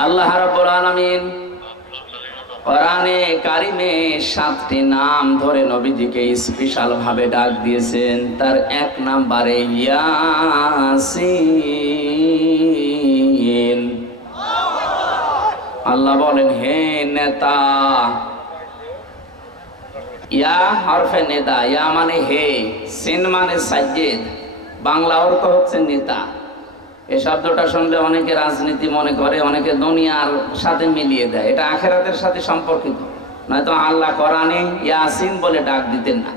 আল্লাহ রাব্বুল আলামিন কোরআনে কারিমে 7টি নাম ধরে নবীজিকে স্পেশাল ভাবে ডাক দিয়েছেন। তার এক নম্বরে ইয়াসিন। আল্লাহ বলেন, হে নেতা। ইয়া হরফে নেতা, ইয়া মানে হে, সিন মানে সাজ্জেদ, বাংলা অর্থ হচ্ছে নেতা। এই শব্দটা শুনলে অনেকে রাজনীতি মনে করে, অনেকে দুনিয়ার সাথে মিলিয়ে দেয়। এটা আখিরাতের সাথে সম্পর্কিত, নয়তো আল্লাহ কোরআনে ইয়াসিন বলে ডাক দিতেন না।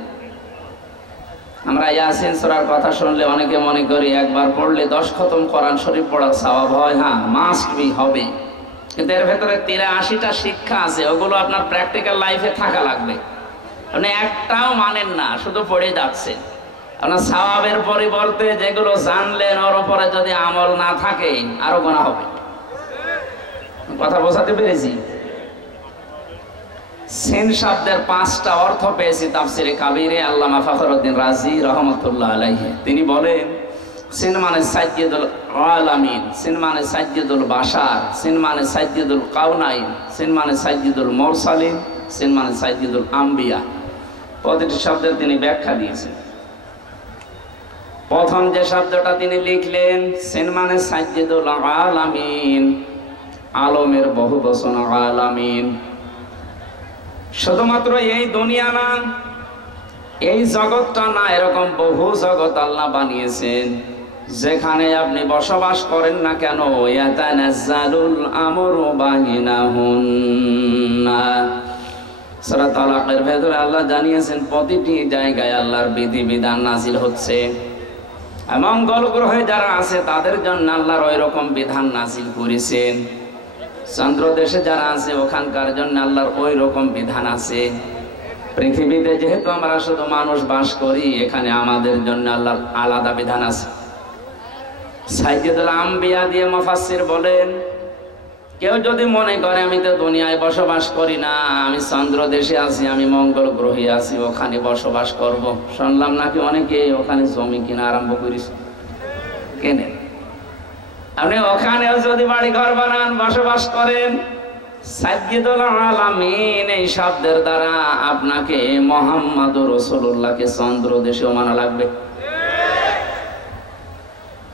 আমরা ইয়াসিন সূরার কথা শুনলে অনেকে মনে করি একবার পড়লে 10 খতম কোরআন শরীফ পড়ার সওয়াব হয়। হ্যাঁ, মাস্ট বি, হবে, কিন্তু এর ভেতরে 83টা শিক্ষা আছে, ওগুলো আপনার প্র্যাকটিক্যাল লাইফে থাকা লাগবে। আপনি একটাও মানেন না, শুধু পড়ে যাচ্ছেন। আপনার সওয়াবের পরিবর্তে যেগুলো জানলেন ওর উপরে যদি আমল না থাকে আরো গুনাহ হবে। কথা বোঝাতে পেরেছি? সিন শব্দের 5টা অর্থ পেয়েছি তাফসিরে কাবীরে আল্লামা ফখরুদ্দিন রাজি রাহমাতুল্লাহ আলাইহি। তিনি বলেন, সিন মানে সাইয়্যিদুল আলামিন, সিন মানে সাইয়্যিদুল বাশার, সিন মানে সাইয়্যিদুল কাউনাইন, সিন মানে সাইয়্যিদুল মুরসালিন, সিন মানে সাইয়্যিদুল আম্বিয়া। প্রতিটি শব্দের তিনি ব্যাখ্যা দিয়েছেন। প্রথম যে শব্দটা তিনি লিখলেন, সিন মানে সাইয়্যিদুল আলামিন, আলমের বহু বচন আলামিন। শুধুমাত্র এই দুনিয়া না, এই জগৎটা না, এরকম বহু জগৎ আল্লাহ বানিয়েছেন। যেখানে আপনি বসবাস করেন না কেন, ইয়াতানাজ্জালুল আমরু বাইনাহুন্না। সূরা তালাকের ভেতরে আল্লাহ জানিয়েছেন প্রতিটি জায়গায় আল্লাহর বিধিবিধান নাজিল হচ্ছে। মঙ্গল গ্রহে যারা আছে তাদের জন্য আল্লাহর ওই রকম বিধান নাজিল করেছেন। চন্দ্র দেশে যারা আছে ওখানকার জন্য আল্লাহর ওই রকম বিধান আছে। পৃথিবীতে যেহেতু আমরা শুধু মানুষ বাস করি, এখানে আমাদের জন্য আল্লাহর আলাদা বিধান আছে। সাইয়্যিদুল আম্বিয়া দিয়ে মুফাসসির বলেন, কেউ যদি মনে করে আমি তো দুনিয়ায় বসবাস করি না, আমি চন্দ্র দেশে আছি, আমি মঙ্গল গ্রহে আছি, ওখানে বসবাস করব। শুনলাম নাকি অনেকে ওখানে জমি কিনা আরম্ভ করেছে। কেনেন, আপনি ওখানেও যদি বাড়ি ঘর বানান, বসবাস করেন, সাইয়্যিদুল আলামিন এই শব্দের দ্বারা আপনাকে মুহাম্মদুর রাসূলুল্লাহকে চন্দ্র দেশেও মানা লাগবে।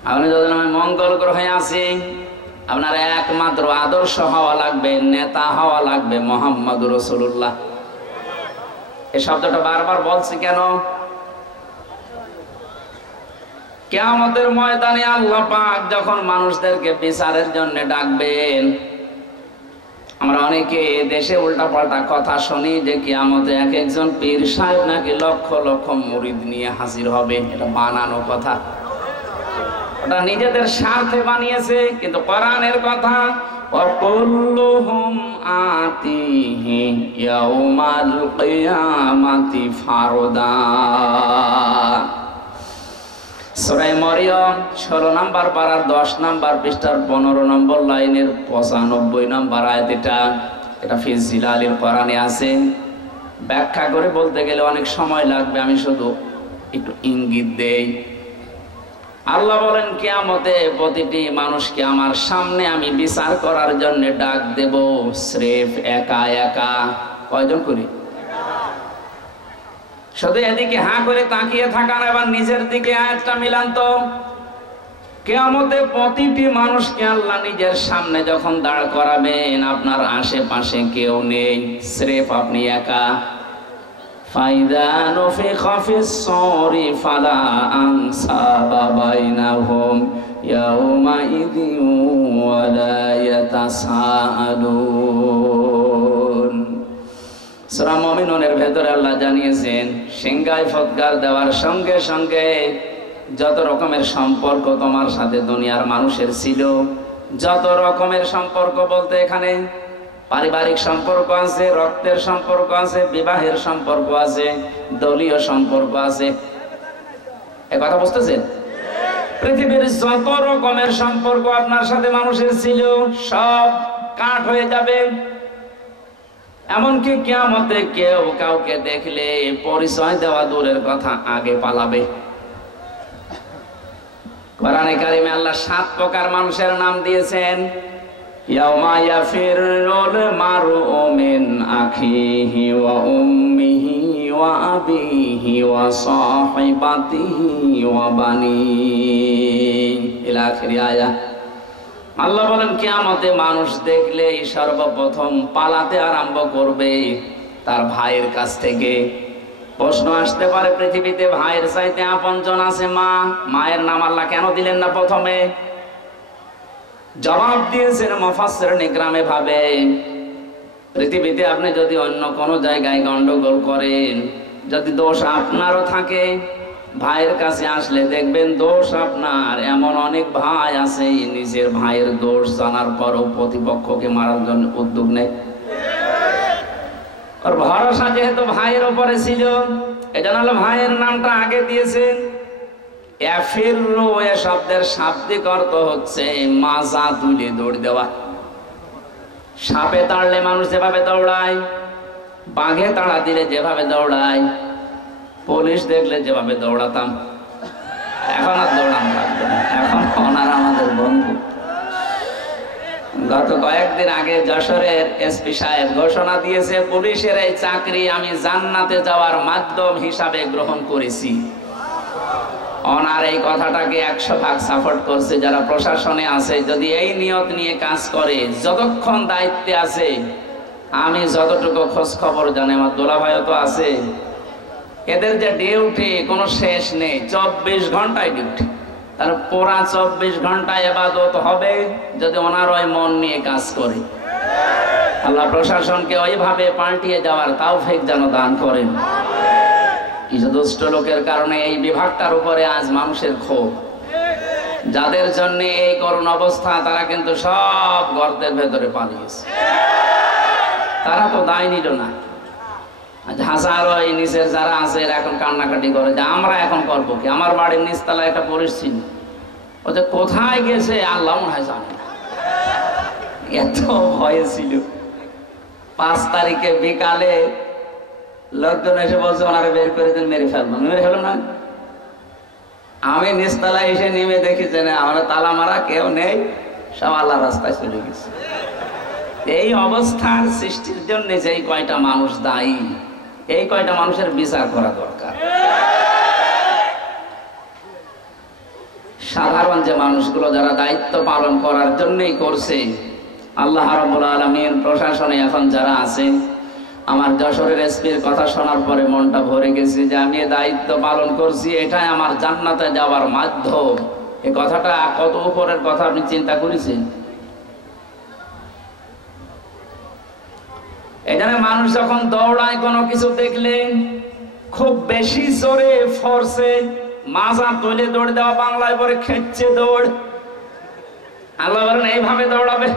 আপনি যদি আমি মঙ্গল গ্রহে আছি, আপনার একমাত্র আদর্শ হওয়া লাগবে, নেতা হওয়া লাগবে মুহাম্মদুর রাসূলুল্লাহ। এই শব্দটা বারবার বলছি কেন? কিয়ামতের ময়দানে আল্লাহ পাক যখন মানুষদেরকে বিচারের জন্য ডাকবেন, আমরা অনেকে দেশে উল্টাপাল্টা কথা শুনি যে কিয়ামতে এক একজন পীর সাহেব নাকি লক্ষ লক্ষ মুরিদ নিয়ে হাজির হবে। এটা বানানো কথা, ওটা নিজেদের স্বার্থে বানিয়েছে। কিন্তু কোরআনের কথা, ওয়াকুল্লুহুম আতিহি ইয়াউমাল কিয়ামাতি ফারদা। সূরা মরিয়ম 16 নম্বর পারার 10 নম্বর পৃষ্ঠার 15 নম্বর লাইনের 95 নম্বর আয়াত। এটা ফি জিলালিল কোরআনে আছে। ব্যাখ্যা করে বলতে গেলে অনেক সময় লাগবে, আমি শুধু একটু ইঙ্গিত দেই। আল্লাহ বলেন, কিয়ামতে প্রতিটি মানুষকে আমার সামনে আমি বিচার করার জন্য ডাক দেব, স্রেফ একা একা। কয়জন করি? শুধু এদিকে হাঁ করে তাকিয়ে থাকান, এবার নিজের দিকে আয়াতটা মিলান তো। কিয়ামতে প্রতিটি মানুষকে আল্লাহ নিজের সামনে যখন দাঁড় করাবেন, আপনার আশেপাশে কেউ নেই, স্রেফ আপনি একা। ফাইদা নুফিখা ফিস-সূরি ফালা আনসাবা বাইনাহুম ইয়াউমাইযিন ওয়ালা ইয়াতাসাআলুন। সূরা মুমিনুনের ভেতরে আল্লাহ জানিয়েছেন, সিংহায় ফৎকার দেওয়ার সঙ্গে সঙ্গে যত রকমের সম্পর্ক তোমার সাথে দুনিয়ার মানুষের ছিল, যত রকমের সম্পর্ক বলতে এখানে পারিবারিক সম্পর্ক আছে, রক্তের সম্পর্ক আছে, বিবাহের সম্পর্ক আছে, দলীয় সম্পর্ক আছে। এ কথা বুঝতেছেন? পৃথিবীর যত রকমের সম্পর্ক আপনার সাথে মানুষের ছিল সব কাট হয়ে যাবে। এমনকি কিয়ামতে কেউ কাউকে দেখলে পরিচয় দেওয়া দূরের কথা, আগে পালাবে। কোরআনে কারিমে আল্লাহ 7 প্রকার মানুষের নাম দিয়েছেন। ইয়াউমা ইয়াফিরুল মারউ মিন আখিহি ওয়া উম্মিহি ওয়া আবিহি ওয়া সাহিবাতিহি ওয়া বানিহি ইলা আখির আয়াত। আল্লাহ বলেন কিয়ামতে মানুষ দেখলেই সর্বপ্রথম পালাতে আরম্ভ করবে তার ভাইয়ের কাছ থেকে। প্রশ্ন আসতে পারে, পৃথিবীতে ভাইয়ের চাইতে আপনজন আছে মা? মায়ের নাম আল্লাহ কেন দিলেন না প্রথমে? জবাব দিয়েছেন মুফাসসিরিন ইকরামে ভাবে, পৃথিবীতে আপনি যদি অন্য কোনো জায়গায় গন্ডগোল করেন, যদি দোষ আপনারও থাকে, ভাইয়ের কাছে আসলে দেখবেন দোষ আপনার। এমন অনেক ভাই আছে নিজের ভাইয়ের দোষ জানার পরও প্রতিপক্ষকে মারার জন্য উদ্যোগ নেয়। আর ভরসা যেহেতু ভাইয়ের উপরে ছিল, এজন্য ভাইয়ের নামটা আগে দিয়েছেন। ইয়াফিরু এ শব্দের শাব্দিক অর্থ হচ্ছে মাজা তুলে দৌড় দেওয়া। সাপে তাড়লে মানুষ যেভাবে দৌড়ায়, বাঘে তাড়া দিলে যেভাবে দৌড়ায়, পুলিশ দেখলে যেভাবে দৌড়াতাম, এখন আর দৌড়ানো লাগবে না, এখন ওনারা আমাদের বন্ধু। গত কয়েকদিন আগে যশোরের এসপি সাহেব ঘোষণা দিয়েছে, পুলিশের এই চাকরি আমি জান্নাতে যাওয়ার মাধ্যম হিসাবে গ্রহণ করেছি। ওনার এই কথাটাকে 100% সাপোর্ট করছে যারা প্রশাসনে আছে। যদি এই নিয়ত নিয়ে কাজ করে, যতক্ষণ দায়িত্বে আছে, আমি যতটুকু খোঁজ খবর জানি, আমার দোলাভাইও তো আছে, এদের যে ডিউটি কোনো শেষ নেই, 24 ঘন্টায় ডিউটি। তার পুরা 24 ঘন্টায় ইবাদত হবে যদি ওনার ওই মন নিয়ে কাজ করে। আল্লাহ প্রশাসনকে ওইভাবে পাল্টিয়ে যাওয়ার তাওফিক যেন দান করেন। কিছু দুষ্ট লোকের কারণে এই বিভাগটার উপরে আজ মানুষের ক্ষোভ। যাদের জন্য এই করুণ অবস্থা, তারা কিন্তু সব গর্তের ভেতরে পালিয়েছে। তারা তো দায় নিল না। হাজারো এই নিচের যারা আছে এখন কান্নাকাটি করে যে আমরা এখন করবো কি। আমার বাড়ির নিচতলায় একটা পুলিশ ছিল, ও যে কোথায় গেছে আল্লাহ মনে হয় জানে না, এত ভয়ে ছিল। 5 তারিখে বিকালে লোকজন এসে বলছে ওনারা বের করে দেন, মেরে ফেলবো। মেরে ফেলো না। আমি নিচতলায় এসে নেমে দেখি যে না, আমরা তালা মারা, কেউ নেই, সব আল্লাহ রাস্তায় চলে গেছে। এই অবস্থার সৃষ্টির জন্য যেই কয়টা মানুষ দায়ী, এই কয়টা মানুষের বিচার করা দরকার। সাধারণ যে মানুষগুলো যারা দায়িত্ব পালন করার জন্যই করছে, আল্লাহ রাব্বুল আলামিন প্রশাসনে এখন যারা আছে, আমার যশোরের এসপির কথা শোনার পরে মনটা ভরে গেছে যে আমি দায়িত্ব পালন করছি, এটাই আমার জান্নাতে যাওয়ার মাধ্যম। এই কথাটা কত উপরের কথা আপনি চিন্তা করেছেন? এখানে মানুষ যখন দৌড়ায় কোনো কিছু দেখলে খুব বেশি জোরে ফোর্সে মাজা তুলে দৌড় দেওয়া, বাংলায় পরে খেচ্ছে দৌড়। আল্লাহ বলেন এইভাবে দৌড়াবে।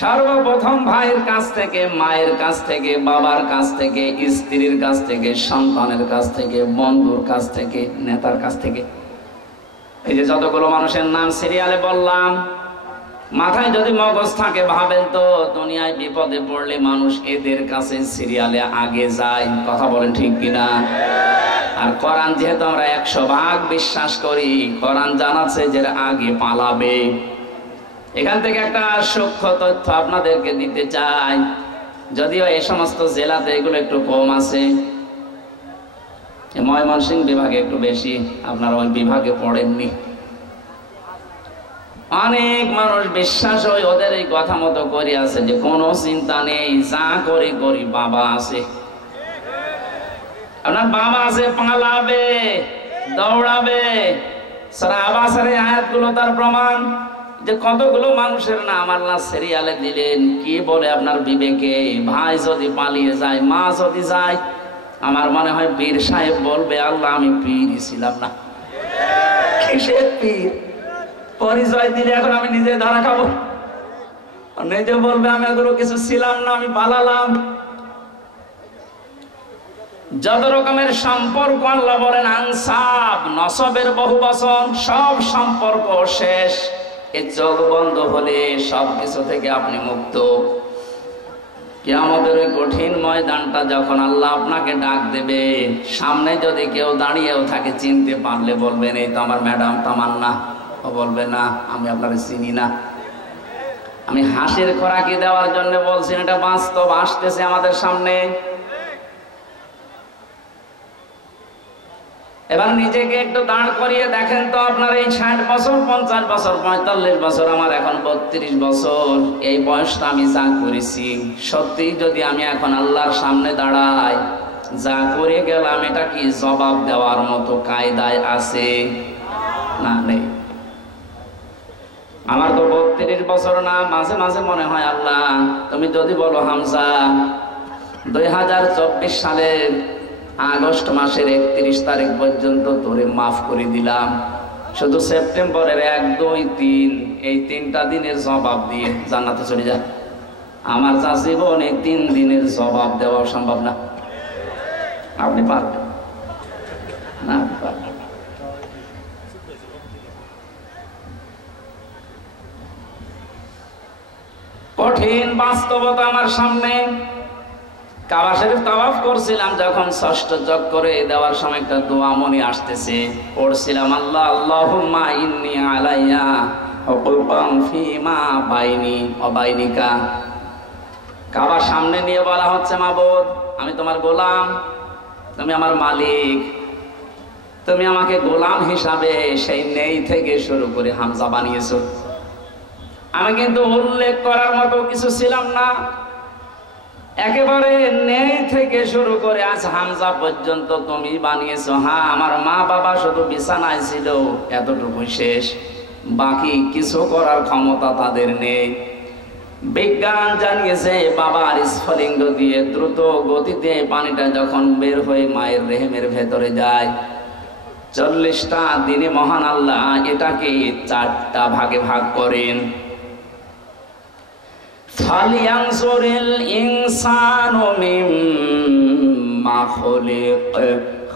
সর্বপ্রথম ভাইয়ের কাছ থেকে, মায়ের কাছ থেকে, বাবার কাছ থেকে, স্ত্রীর কাছ থেকে, সন্তানের কাছ থেকে, বন্ধুর কাছ থেকে, নেতার কাছ থেকে। এই যে যতগুলো মানুষের নাম সিরিয়ালে বললাম, মাথায় যদি মগজ থাকে ভাবেন তো দুনিয়ায় বিপদে পড়লে মানুষ এদের কাছে সিরিয়ালে আগে যায়। কথা বলেন ঠিক কিনা? আর কোরআন যেহেতু আমরা 100% বিশ্বাস করি, কোরআন জানাচ্ছে যে আগে পালাবে। এখান থেকে একটা সূক্ষ্ম তথ্য আপনাদেরকে দিতে চাই, যদিও এই সমস্ত জেলাতে এগুলো একটু কম আছে, ময়মনসিংহ বিভাগে একটু বেশি। আপনারা ওই বিভাগে পড়েননি। অনেক মানুষ বিশ্বাস হয় ওদের এই কথা মতো করে আছে যে কোনো চিন্তা নেই, যা করি করি, বাবা আছে। আপনার বাবা আছে, পালাবে, দৌড়াবে। সূরা আবাসের আয়াতগুলো তার প্রমাণ যে কতগুলো মানুষের নাম আল্লাহ সিরিয়ালে দিলেন। কি বলে আপনার বিবেকে? ভাই যদি পালিয়ে যায়, মা যদি যায়, আমার মনে হয় পীর সাহেব বলবে আল্লাহ আমি পীরই ছিলাম না। কিসের পীর? পরিচয় দিলে এখন আমি নিজে ধরা খাবো। নিজে বলবে আমি এগুলো কিছু ছিলাম না, আমি পালালাম। যত রকমের সম্পর্ক আল্লাহ বলেন আনসাব, নসবের বহু বচন, সব সম্পর্ক শেষ। এই চোখ বন্ধ হলে সব কিছু থেকে আপনি মুক্ত। কিয়ামতের ওই কঠিন ময়দানটা যখন আল্লাহ আপনাকে ডাক দেবে, সামনে যদি কেউ দাঁড়িয়েও থাকে, চিনতে পারলে বলবেন এই তো আমার ম্যাডাম তামান্না। ও বলবে না, আমি আপনাকে চিনি না, আমি হাসির খোরাকি দেওয়ার জন্য বলছি, এটা বাস্তব আসতেছে আমাদের সামনে। এবার নিজেকে একটু দাঁড় করিয়ে দেখেন তো, আপনার এই 60 বছর, 50 বছর, 45 বছর, আমার এখন 32 বছর, এই বয়সটা আমি যা করেছি, সত্যি যদি আমি এখন আল্লাহর সামনে দাঁড়াই, যা করে গেলাম এটা কি জবাব দেওয়ার মতো কায়দায় আছে? না, নেই। আমার তো 32 বছর না, মাঝে মাঝে মনে হয় আল্লাহ তুমি যদি বলো হামজা 2024 সালের আগস্ট মাসের 31 তারিখ পর্যন্ত তোরে মাফ করে দিলাম, শুধু সেপ্টেম্বরের 1, 2, 3 এই 3টা দিনের জবাব দিয়ে জান্নাতে চলে যা। আমার যা জীবনে 3 দিনের জবাব দেওয়া সম্ভব না। আপনি পারবেন না? কঠিন বাস্তবতা আমার সামনে। কাবা শরীফ তাওয়াফ করছিলাম যখন, ষষ্ঠ চক্করে দেওয়ার সময় একটা দোয়া মনে আসতেছে, পড়ছিলাম আল্লাহ আল্লাহুম্মা ইন্নী আলাইয়া হুকুকান ফীমা বাইনি ওয়া বাইনিকা। কাবার সামনে নিয়ে বলা হচ্ছে, মাবুদ আমি তোমার গোলাম, তুমি আমার মালিক, তুমি আমাকে গোলাম হিসাবে সেই নেই থেকে শুরু করে হামজা বানিয়েছো। আমি কিন্তু উল্লেখ করার মতো কিছু ছিলাম না, একেবারে নেই থেকে শুরু করে আজ হামজা পর্যন্ত তুমি বানিয়েছো। হ্যাঁ, আমার মা বাবা শুধু বিছানায় ছিল, এতটুকুই শেষ, বাকি কিছু করার ক্ষমতা তাদের নেই। বিজ্ঞান জানিয়েছে বাবার স্ফলিঙ্গ দিয়ে দ্রুত গতিতে পানিটা যখন বের হয়ে মায়ের রেহেমের ভেতরে যায়, 40টা দিনে মহান আল্লাহ এটাকে 4টা ভাগে ভাগ করেন। ফালিয়ানজুরিল ইনসানু মিম্মা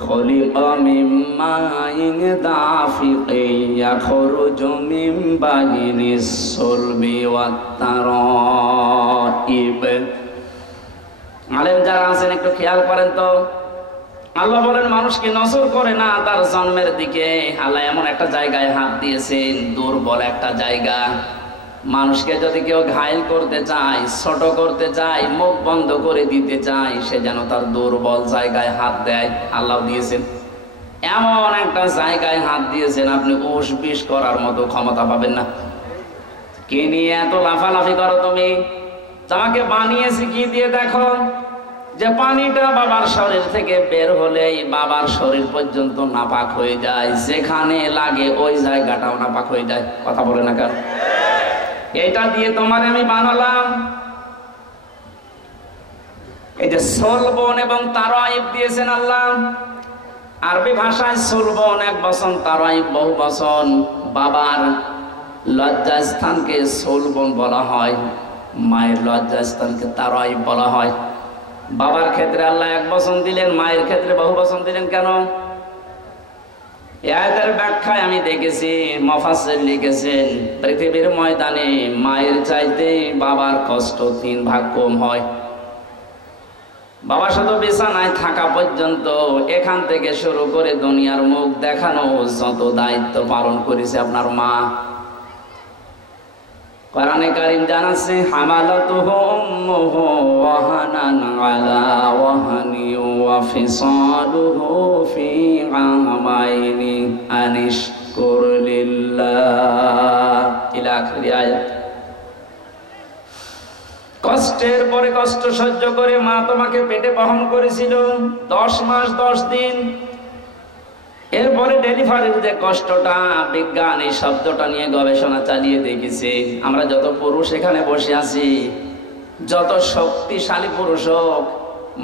খুলিকা মিম্মা দাফিকিন ইয়াখরুজু মিন বাইনিস সুলবি ওয়াত তারাইব। আলেম যারা আছেন একটু খেয়াল করেন তো, আল্লাহ বলেন মানুষকে নজর করে না তার জন্মের দিকে। আল্লাহ এমন একটা জায়গায় হাত দিয়েছেন, দুর্বল একটা জায়গা। মানুষকে যদি কেউ ঘায়েল করতে চায়, ছোট করতে চায়, মুখ বন্ধ করে দিতে চায়, সে যেন তার দুর্বল জায়গায় হাত দেয়। আল্লাহ দিয়েছেন এমন একটা জায়গায় হাত দিয়েছেন, আপনি উস বিষ করার মতো ক্ষমতা পাবেন না। কে নিয়ে এত লাফালাফি করো তুমি? তোমাকে বানিয়েছি কি দিয়ে? দেখো যে পানিটা বাবার শরীর থেকে বের হলেই বাবার শরীর পর্যন্ত নাপাক হয়ে যায়, যেখানে লাগে ওই জায়গাটাও নাপাক হয়ে যায়। কথা বলে না কেন? এটা দিয়ে তোমার আমি বানালাম। এই যে সোলবন এবং তারাইব দিয়েছেন আল্লাহ, আরবি ভাষায় সোলবন এক বচন, তারাইব বহু বচন। বাবার লজ্জাস্থানকে সোলবন বলা হয়, মায়ের লজ্জাস্থানকে তারাইব বলা হয়। বাবার ক্ষেত্রে আল্লাহ এক বচন দিলেন, মায়ের ক্ষেত্রে বহু বচন দিলেন কেন? এই আয়াতের ব্যাখ্যায় আমি দেখেছি মুফাসসির লিখেছেন, পৃথিবীর ময়দানে মায়ের চাইতে বাবার কষ্ট 3 ভাগ কম হয়। বাবা শুধু বিছানায় থাকা পর্যন্ত, এখান থেকে শুরু করে দুনিয়ার মুখ দেখানো যত দায়িত্ব পালন করেছে আপনার মা। কোরআনে কারীম জানাচ্ছে, হামালাতুহু উম্মুহু ওয়াহানান আলা ওয়াহানি ওয়া ফিসালুহু ফি আমাইনি আনিশকুর লিল্লাহ ইলা আখিরি আয়াত। কষ্টের পরে কষ্ট সহ্য করে মা তোমাকে পেটে বহন করেছিল 10 মাস 10 দিন। এরপরে ডেলিভারির যে কষ্টটা, বিজ্ঞান এই শব্দটা নিয়ে গবেষণা চালিয়ে দেখেছে। আমরা যত পুরুষ এখানে বসে আছি, যত শক্তিশালী পুরুষ হোক,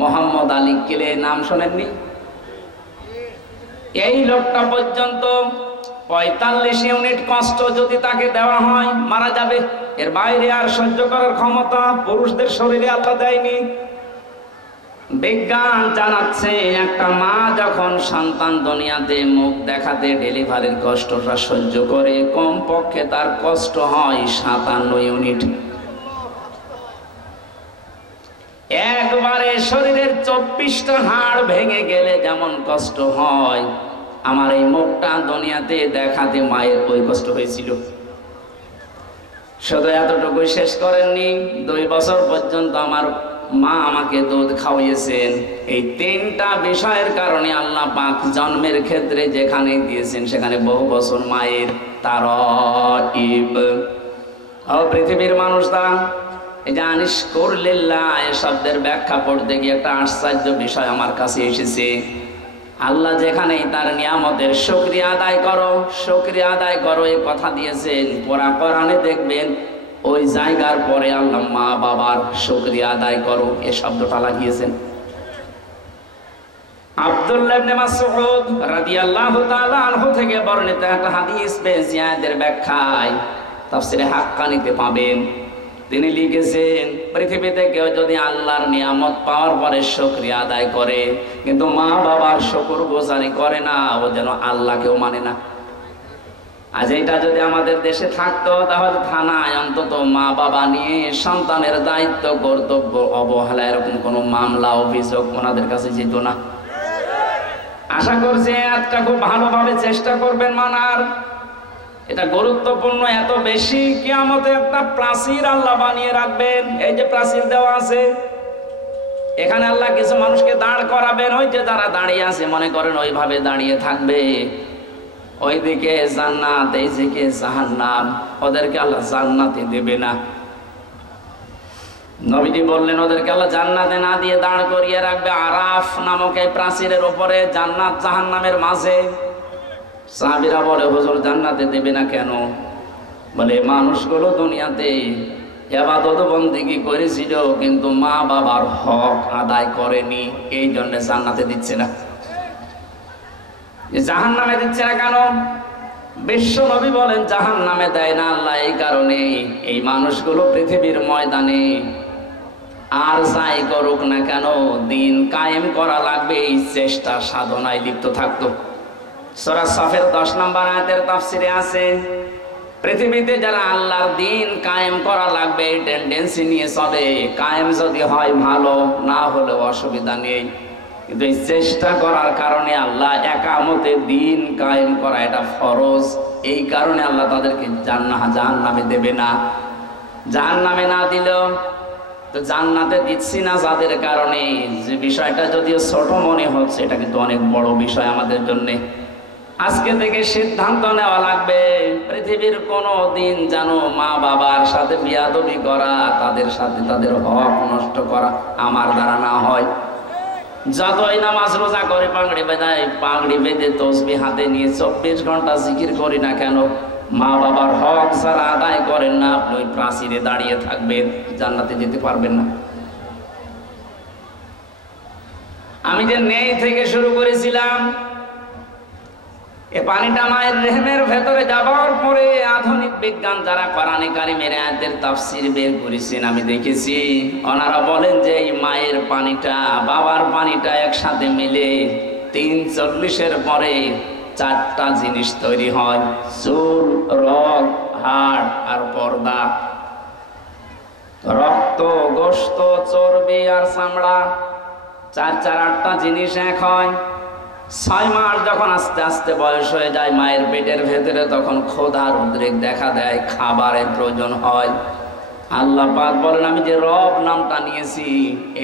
মোহাম্মদ আলী কিলে নাম শোনেননি? এই লোকটা পর্যন্ত 45 ইউনিট কষ্ট যদি তাকে দেওয়া হয় মারা যাবে। এর বাইরে আর সহ্য করার ক্ষমতা পুরুষদের শরীরে আল্লাহ দেয়নি। বিজ্ঞান জানাচ্ছে একটা মা যখন সন্তান দুনিয়াতে মুখ দেখাতে ডেলিভারির কষ্টটা সহ্য করে, কমপক্ষে তার কষ্ট হয় 57 ইউনিট। একবারে শরীরের 24টা হাড় ভেঙে গেলে যেমন কষ্ট হয়, আমার এই মুখটা দুনিয়াতে দেখাতে মায়ের ওই কষ্ট হয়েছিল। শুধু এতটুকুই শেষ করেননি, 2 বছর পর্যন্ত আমার মা আমাকে দুধ খাওয়িয়েছেন। এই 3টা বিষয়ের কারণে আল্লাহ পাক জন্মের ক্ষেত্রে যেখানে দিয়েছেন সেখানে বহু বছর মায়ের তারাইব। ও পৃথিবীর মানুষরা, এই যে আনিশকুরলিল্লাহ এ শব্দের ব্যাখ্যা পড়তে গিয়ে একটা আশ্চর্য বিষয় আমার কাছে এসেছে। আল্লাহ যেখানে তার নিয়ামতের শুকরিয়া আদায় করো, শুকরিয়া আদায় করো এই কথা দিয়েছেন, পুরা কোরআনে দেখবেন ওই জায়গার পরে আল্লাহ মা বাবার শুকরিয়া আদায় করো এ শব্দটা লাগিয়েছেন। আব্দুল্লাহ ইবনে মাসউদ রাদিয়াল্লাহু তাআলা আনহু থেকে বর্ণিত একটা হাদিস পেয়েছি আয়াতের ব্যাখ্যায়, তাফসীরে হাক্কানিতে পাবেন। তিনি লিখেছেন, পৃথিবীতে কেউ যদি আল্লাহর নিয়ামত পাওয়ার পরে শুকরিয়া আদায় করে কিন্তু মা বাবার শুকরগুজারি করে না, ও যেন আল্লাহকেও মানে না। আজ এটা যদি আমাদের দেশে থাকতো তাহলে থানায় অন্তত মা বাবা নিয়ে সন্তানের দায়িত্ব কর্তব্য অবহেলা এরকম কোনো মামলা অভিযোগ ওনাদের কাছে যেত না। আশা করছি একটা খুব ভালোভাবে চেষ্টা করবেন মানার। এটা গুরুত্বপূর্ণ এত বেশি, কিয়ামতে একটা প্রাচীর আল্লাহ বানিয়ে রাখবেন। এই যে প্রাচীর দেওয়া আছে, এখানে আল্লাহ কিছু মানুষকে দাঁড় করাবেন। ওই যে যারা দাঁড়িয়ে আছে মনে করেন ওইভাবে দাঁড়িয়ে থাকবে, ওইদিকে জান্নাত এইদিকে জাহান্নাম, ওদেরকে আল্লাহ জান্নাতে দেবে না। নবীজি বললেন ওদেরকে আল্লাহ জান্নাতে না দিয়ে দাঁড় করিয়ে রাখবে আরাফ নামক এই প্রাচীরের উপরে, জান্নাত জাহান্নামের মাঝে। সাহাবীরা বলে, হুজুর জান্নাতে দেবে না কেন? বলে মানুষগুলো দুনিয়াতে ইবাদত বন্দেগী করেছিল কিন্তু মা বাবার হক আদায় করেনি, এই জন্য জান্নাতে দিচ্ছে না। জাহান্নামে দিচ্ছে না কেন? বিশ্ব নবী বলেন জাহান্নামে দেয় না আল্লাহ এই কারণে, এই মানুষগুলো পৃথিবীর ময়দানে আর যাই করুক না কেন দিন কায়েম করা লাগবে, এই চেষ্টা সাধনায় লিপ্ত থাকতো। সূরা সাফের 10 নম্বর আয়াতের তাফসীরে আছে, পৃথিবীতে যারা আল্লাহর দিন কায়েম করা লাগবে এই টেন্ডেন্সি নিয়ে চলে। কায়েম যদি হয় ভালো, না হলেও অসুবিধা নেই, কিন্তু এই চেষ্টা করার কারণে আল্লাহ একামতে দিন কায়েম করা এটা ফরজ। এই কারণে আল্লাহ তাদেরকে জাহান্নামে দেবে না। জাহান্নামে না দিলেও তো জান্নাতে দিচ্ছি না যাদের কারণে, যে বিষয়টা যদিও ছোট মনে হচ্ছে এটা কিন্তু অনেক বড় বিষয় আমাদের জন্য। আজকে থেকে সিদ্ধান্ত নেওয়া লাগবে পৃথিবীর কোনো দিন যেন মা বাবার সাথে বিয়াদবি করা, তাদের সাথে তাদের হক নষ্ট করা আমার দ্বারা না হয়। যতই নামাজ রোজা করে পাগড়ি বেঁধে তসবিহ হাতে নিয়ে 24 ঘন্টা জিকির করি না কেন, মা বাবার হক যারা আদায় করেন না আপনি ওই প্রাচীরে দাঁড়িয়ে থাকবেন, জান্নাতে যেতে পারবেন না। আমি যে নেই থেকে শুরু করেছিলাম, এ পানিটা মায়ের রেহেমের ভেতরে যাবার পরে আধুনিক বিজ্ঞান যারা কোরআনে কারিমের আয়াতের তাফসীর বের করেছেন আমি দেখেছি, ওনারা বলেন যে এই মায়ের পানিটা বাবার পানিটা একসাথে মিলে 340-এর পরে 4টা জিনিস তৈরি হয়, চুল, রগ, হাড় আর পর্দা। রক্ত, গোশত, চর্বি আর চামড়া, 4-8টা জিনিস এক হয়। 6 মাস যখন আস্তে আস্তে বয়স হয়ে যায় মায়ের পেটের ভেতরে, তখন ক্ষুধার উদ্রেক দেখা দেয়, খাবারের প্রয়োজন হয়। আল্লাহ পাক বলেন আমি যে রব নামটা নিয়েছি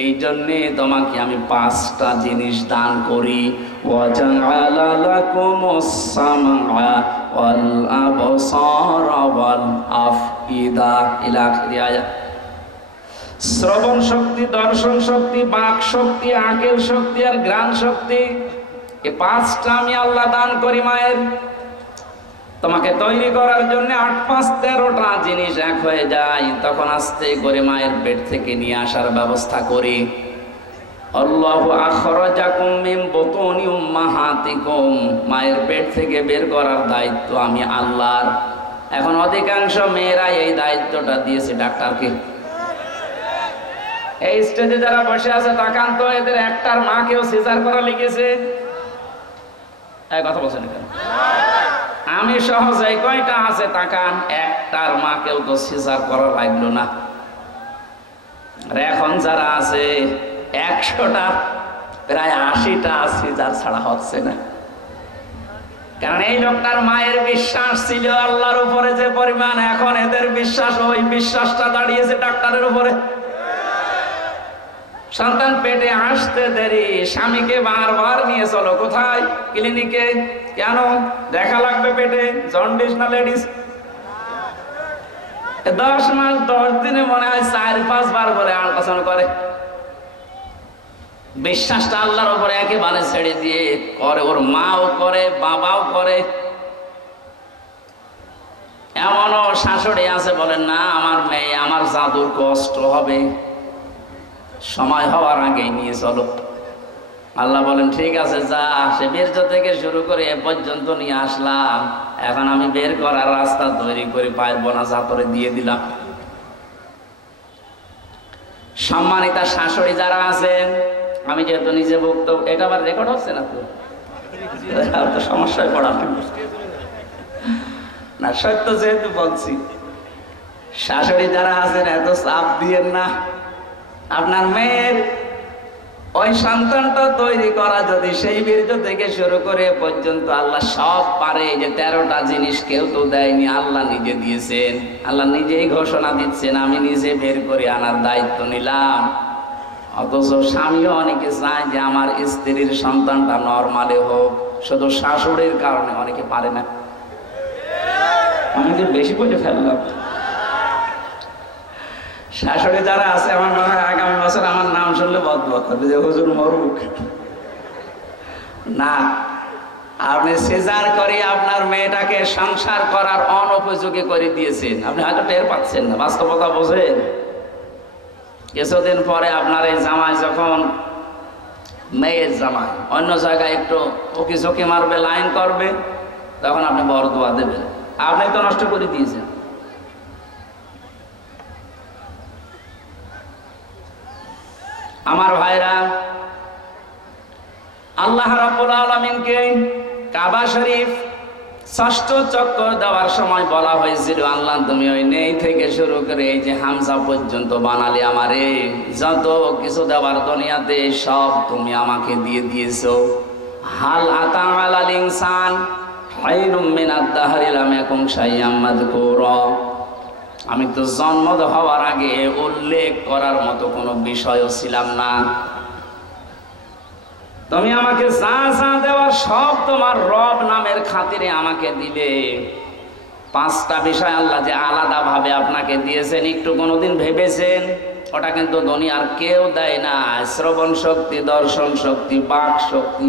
এই জন্যে তোমাকে আমি 5টা জিনিস দান করি। ওয়াজআলা লাকুমুস সামআ ওয়াল আবসারা ওয়াল আফইদা ইলা আখির আয়াত। শ্রবণ শক্তি, দর্শন শক্তি, বাক শক্তি, আকেল শক্তি আর ঘ্রাণ শক্তি, এই 5টা আমি আল্লাহ দান করি মায়ের। তোমাকে তৈরি করার জন্য 8 5 13টা জিনিস এক হয়ে যায়, তখন আস্তে করে মায়ের পেট থেকে নিয়ে আসার ব্যবস্থা করি। আল্লাহু আখরাজাকুম মিন বুতুনি উম্মাহাতিকুম, মায়ের পেট থেকে বের করার দায়িত্ব আমি আল্লাহর। এখন অধিকাংশ মেয়েরা এই দায়িত্বটা দিয়েছে ডাক্তারকে। এই স্টেজে যারা বসে আছে তাকান তো, এদের একটার মাকেও সিজার করা লিখেছে। এই কথা বলছেন কেন? আমি সহজে কয়টা আছে তাকান, একটার মাকেও তো সিজার করা লাগলো না। আর এখন যারা আছে 100টা প্রায় 80টা সিজার ছাড়া হচ্ছে না। কারণ এই লোকটার মায়ের বিশ্বাস ছিল আল্লাহর উপরে যে পরিমাণ, এখন এদের বিশ্বাস, ওই বিশ্বাসটা দাঁড়িয়েছে ডাক্তারের উপরে। সন্তান পেটে আসতে দেরি, স্বামীকে বারবার নিয়ে চলো কোথায়, ক্লিনিকে। কেন? দেখা লাগবে পেটে, জন্ডিস না লেডিস। 10 মাস 10 দিনে মনে হয় 4-5 বার করে আল্ট্রাসাউন্ড করে। বিশ্বাসটা আল্লাহর উপরে একেবারে ছেড়ে দিয়ে করে, ওর মাও করে, বাবাও করে। এমনও শাশুড়ি আছে বলেন না, আমার মেয়ে, আমার জাদুর কষ্ট হবে, সময় হওয়ার আগেই নিয়ে চলো। আল্লাহ বলেন ঠিক আছে যা, সে বীর্য থেকে শুরু করে এ পর্যন্ত নিয়ে আসলাম, এখন আমি বের করার রাস্তা তৈরি করে পারবো না, যা তোরে দিয়ে দিলাম। সম্মানিতা শাশুড়ি যারা আছেন, আমি যেহেতু নিজে বক্তব্য, এটা আবার রেকর্ড হচ্ছে না তো সমস্যায় পড়া না, সত্য যেহেতু বলছি। শাশুড়ি যারা আছেন এত চাপ দিয়েন না। আপনার মেয়ের ওই সন্তানটা তৈরি করা যদি সেই বীর্য থেকে শুরু করে পর্যন্ত আল্লাহ সব পারে, যে 13টা জিনিস কেউ তো দেয়নি, আল্লাহ নিজে দিয়েছেন। আল্লাহ নিজেই ঘোষণা দিচ্ছেন আমি নিজে বের করে আনার দায়িত্ব নিলাম। অথচ স্বামীও অনেকে চায় যে আমার স্ত্রীর সন্তানটা নরমালে হোক, শুধু শাশুড়ির কারণে অনেকে পারে না। আমি যে বেশি করে ফেললাম। শাশুড়ি যারা আছে, আমার মনে হয় আগামী বছর আমার নাম শুনলে বদবদ করবে যে হুজুর মরুক না। আপনি সিজার করে আপনার মেয়েটাকে সংসার করার অনুপযোগী করে দিয়েছেন, আপনি হয়তো টের পাচ্ছেন না, বাস্তবতা বোঝেন। কিছুদিন পরে আপনার এই জামাই, যখন মেয়ের জামাই অন্য জায়গায় একটু ওকে ঝুঁকি মারবে, লাইন করবে, তখন আপনি বরদোয়া দেবেন, আপনি তো নষ্ট করে দিয়েছেন। আমার ভাইরা, আল্লাহ রাব্বুল আলামিনকে কাবা শরীফ 6ষ্ঠ চক্কর দেওয়ার সময় বলা হয়েছিল, আল্লাহ তুমি ওই নেই থেকে শুরু করে এই যে হামজা পর্যন্ত বানালি আমারে, যত কিছু দেওয়ার দুনিয়াতে সব তুমি আমাকে দিয়ে দিয়েছো। হাল আতা আলাল ইনসান খায়রুম মিনাদ দাহরি লাম ইয়াকুন শাইআম মাযকুরা। আমি তো জন্ম হওয়ার আগে উল্লেখ করার মতো কোনো বিষয়ও ছিলাম না। তুমি আমাকে যা যা দেওয়ার সব তোমার রব নামের খাতিরে আমাকে দিলে। 5টা বিষয় আল্লাহ যে আলাদা ভাবে আপনাকে দিয়েছেন, একটু কোনোদিন ভেবেছেন? ওটা কিন্তু দুনিয়ার কেউ দেয় না। শ্রবণ শক্তি, দর্শন শক্তি, বাক শক্তি,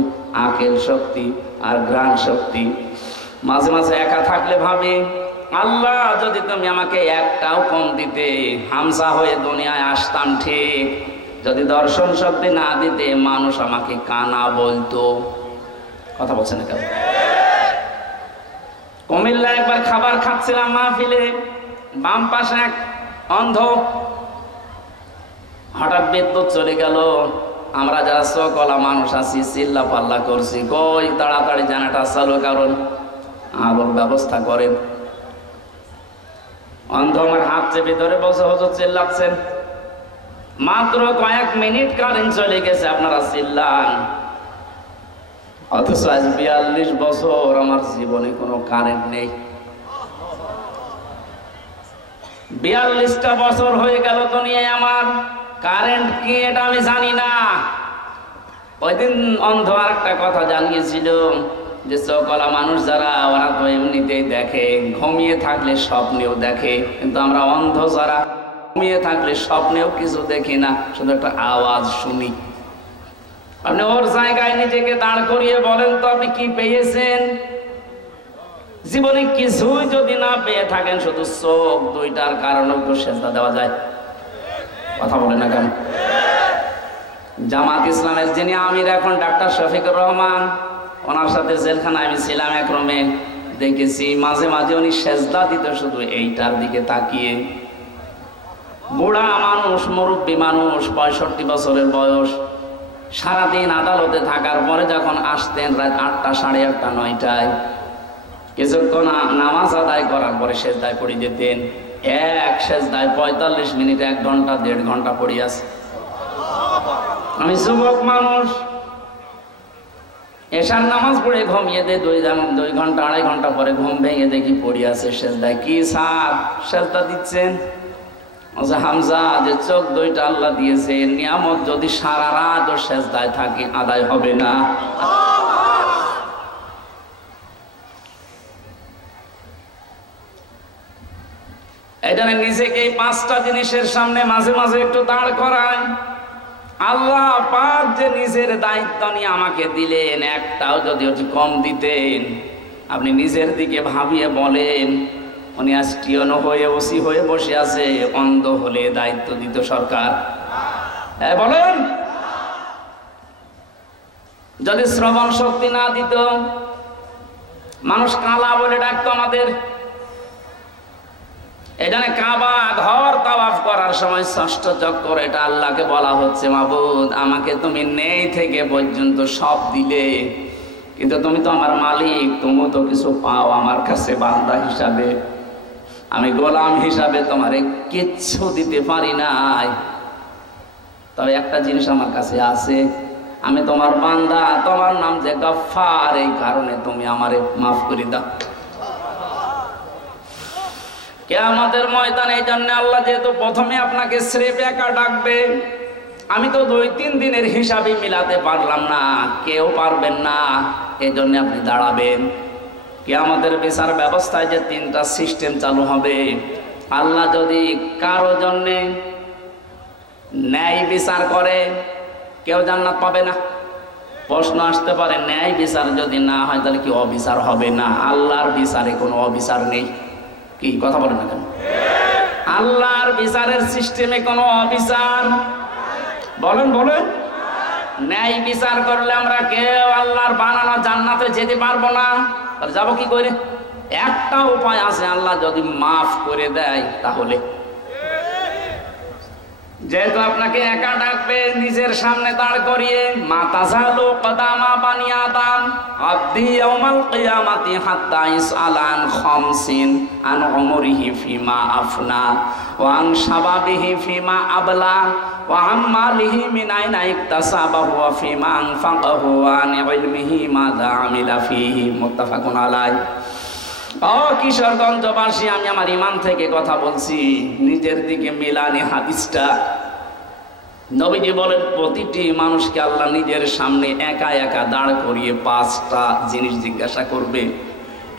আকেল শক্তি আর ঘ্রাণ শক্তি। মাঝে মাঝে একা থাকলে ভাবি, আল্লাহ যদি তুমি আমাকে একটাও কম দিতে, হামজা হয়ে দুনিয়ায় আসতাম ঠিক। যদি দর্শন শক্তি না দিতে, মানুষ আমাকে কানা বলতো। কথা বলছে না কেন? কুমিল্লা একবার খাবার খাচ্ছিলাম মাহফিলে, বাম পাশে এক অন্ধ, হঠাৎ বিদ্যুৎ চলে গেল। আমরা যারা সকলা মানুষ আছি চিল্লা পাল্লা করছি, কই তাড়াতাড়ি জানাটা চালু, কারণ আলোর ব্যবস্থা করেন। অন্ধ আমার হাত চেপে ধরে বসে হুজুর চিল্লাচ্ছেন, মাত্র কয়েক মিনিট কারেন্ট চলে গেছে, আপনারা চিল্লান। অথচ আজ 42 বছর আমার জীবনে কোনো কারেন্ট নেই। 42টা বছর হয়ে গেল দুনিয়ায়, আমার কারেন্ট কি এটা আমি জানি না। ওই দিন অন্ধ আর একটা কথা জানিয়েছিল যে সকলা মানুষ যারা, ওরা তো এমনিতেই দেখে, ঘুমিয়ে থাকলে স্বপ্নেও দেখে, কিন্তু আমরা অন্ধ যারা, ঘুমিয়ে থাকলে স্বপ্নেও কিছু দেখি না, শুধু একটা আওয়াজ শুনি। আপনি ওর জায়গায় নিজেকে দাঁড় করিয়ে বলেন তো, আপনি কি পেয়েছেন জীবনে? কিছুই যদি না পেয়ে থাকেন, শুধু চোখ দুইটার কারণেও তো সেজদা দেওয়া যায়। কথা বলে না কেন? জামাত ইসলামের যিনি আমির এখন, ডাক্তার শফিকুর রহমান, ওনার সাথে জেলখানায় আমি ছিলাম, এক রুমে দেখেছি মাঝে মাঝে উনি সেজদা দিত শুধু এইটার দিকে তাকিয়ে। বুড়া মানুষ, মুরব্বী মানুষ, 65 বছরের বয়স, সারাদিন আদালতে থাকার পরে যখন আসতেন রাত 8টা, 8:30, 9টায়, কিছুক্ষণ নামাজ আদায় করার পরে সেজদায় পড়ে যেতেন। এক সেজদায় 45 মিনিট, 1 ঘন্টা, 1.5 ঘন্টা পড়ে আছে। আমি যুবক মানুষ, এশার নামাজ পড়ে ঘুমিয়ে দে, 2 ঘন্টা 2.5 ঘন্টা পরে ঘুম ভেঙে দেখি পড়ে আছে সেজদায়। কি স্যার সেজদা দিচ্ছেন? হামজা, যে চোখ 2টা আল্লাহ দিয়েছে, নিয়ামত যদি সারা রাত ও সেজদায় থাকি আদায় হবে না। এখানে নিজেকে 5টা জিনিসের সামনে মাঝে মাঝে একটু দাঁড় করায়। আল্লাহ পাক যে নিজের দায়িত্ব নিয়ে আমাকে দিলেন, একটাও যদি কম দিতেন, আপনি নিজের দিকে ভাবিয়ে বলেন, উনি আজ টিয়নো হয়ে ওসি হয়ে বসে আছে, অন্ধ হলে দায়িত্ব দিত সরকার? হ্যাঁ বলেন। যদি শ্রবণ শক্তি না দিত, মানুষ কালা বলে ডাকতো আমাদের। এখানে কাবা ঘর তাওয়াফ করার সময় 6ষ্ঠ চক্কর, এটা আল্লাহকে বলা হচ্ছে, মাবুদ আমাকে তুমি নেই থেকে পর্যন্ত সব দিলে, কিন্তু তুমি তো আমার মালিক, তুমি তো কিছু পাও আমার কাছে বান্দা হিসাবে। আমি গোলাম হিসাবে তোমারে কিচ্ছু দিতে পারি নাই, তবে একটা জিনিস আমার কাছে আছে, আমি তোমার বান্দা, তোমার নাম যে গফফার, এই কারণে তুমি আমারে মাফ করে দাও। কিয়ামতের ময়দানে এই জন্য আল্লাহ যেহেতু প্রথমে আপনাকে স্রেফ একা ডাকবে, আমি তো 2-3 দিনের হিসাবে মিলাতে পারলাম না, কেউ পারবেন না, এই জন্য আপনি দাঁড়াবেন। কিয়ামতের বিচার ব্যবস্থায় যে 3টা সিস্টেম চালু হবে, আল্লাহ যদি কারো জন্য ন্যায় বিচার করে, কেউ জান্নাত পাবে না। প্রশ্ন আসতে পারে, ন্যায় বিচার যদি না হয় তাহলে কি অবিচার হবে না? আল্লাহর বিচারে কোনো অবিচার নেই। কি কথা বলেন না কেন? আল্লাহর বিচারের সিস্টেমে কোনো অবিচার, বলেন বলেন। ন্যায় বিচার করলে আমরা কেউ আল্লাহর বানানো জান্নাতে যেতে পারবো না। তাহলে যাবো কি করে? একটা উপায় আছে, আল্লাহ যদি মাফ করে দেয় তাহলে। যেহেতু আপনাকে একা ডাকবে, নিজের সামনে দাঁড় করিয়ে, মা তাযালু কদামা বানি আদম আবদি ইয়াউমাল কিয়ামাতি হাত্তা ইসআলান খামসিন আন উমরিহি ফিমা আফনা ওয়া আন শাবাবিহি ফিমা আবলা ওয়া আন মালিহি মিন আইনা ইকতাসাবাহু ওয়া ফিমা আনফাকাহু ওয়া আন ইলমিহি মাযা আমিলা ফিহি। মুত্তাফাকুন আলাইহি। কিশোরগঞ্জবাসী, আমি আমার ইমান থেকে কথা বলছি, নিজের দিকে মিলানি হাদিসটা। নবীজি বলেন, প্রতিটি মানুষকে আল্লাহ নিজের সামনে একা একা দাঁড় করিয়ে 5টা জিনিস জিজ্ঞাসা করবে।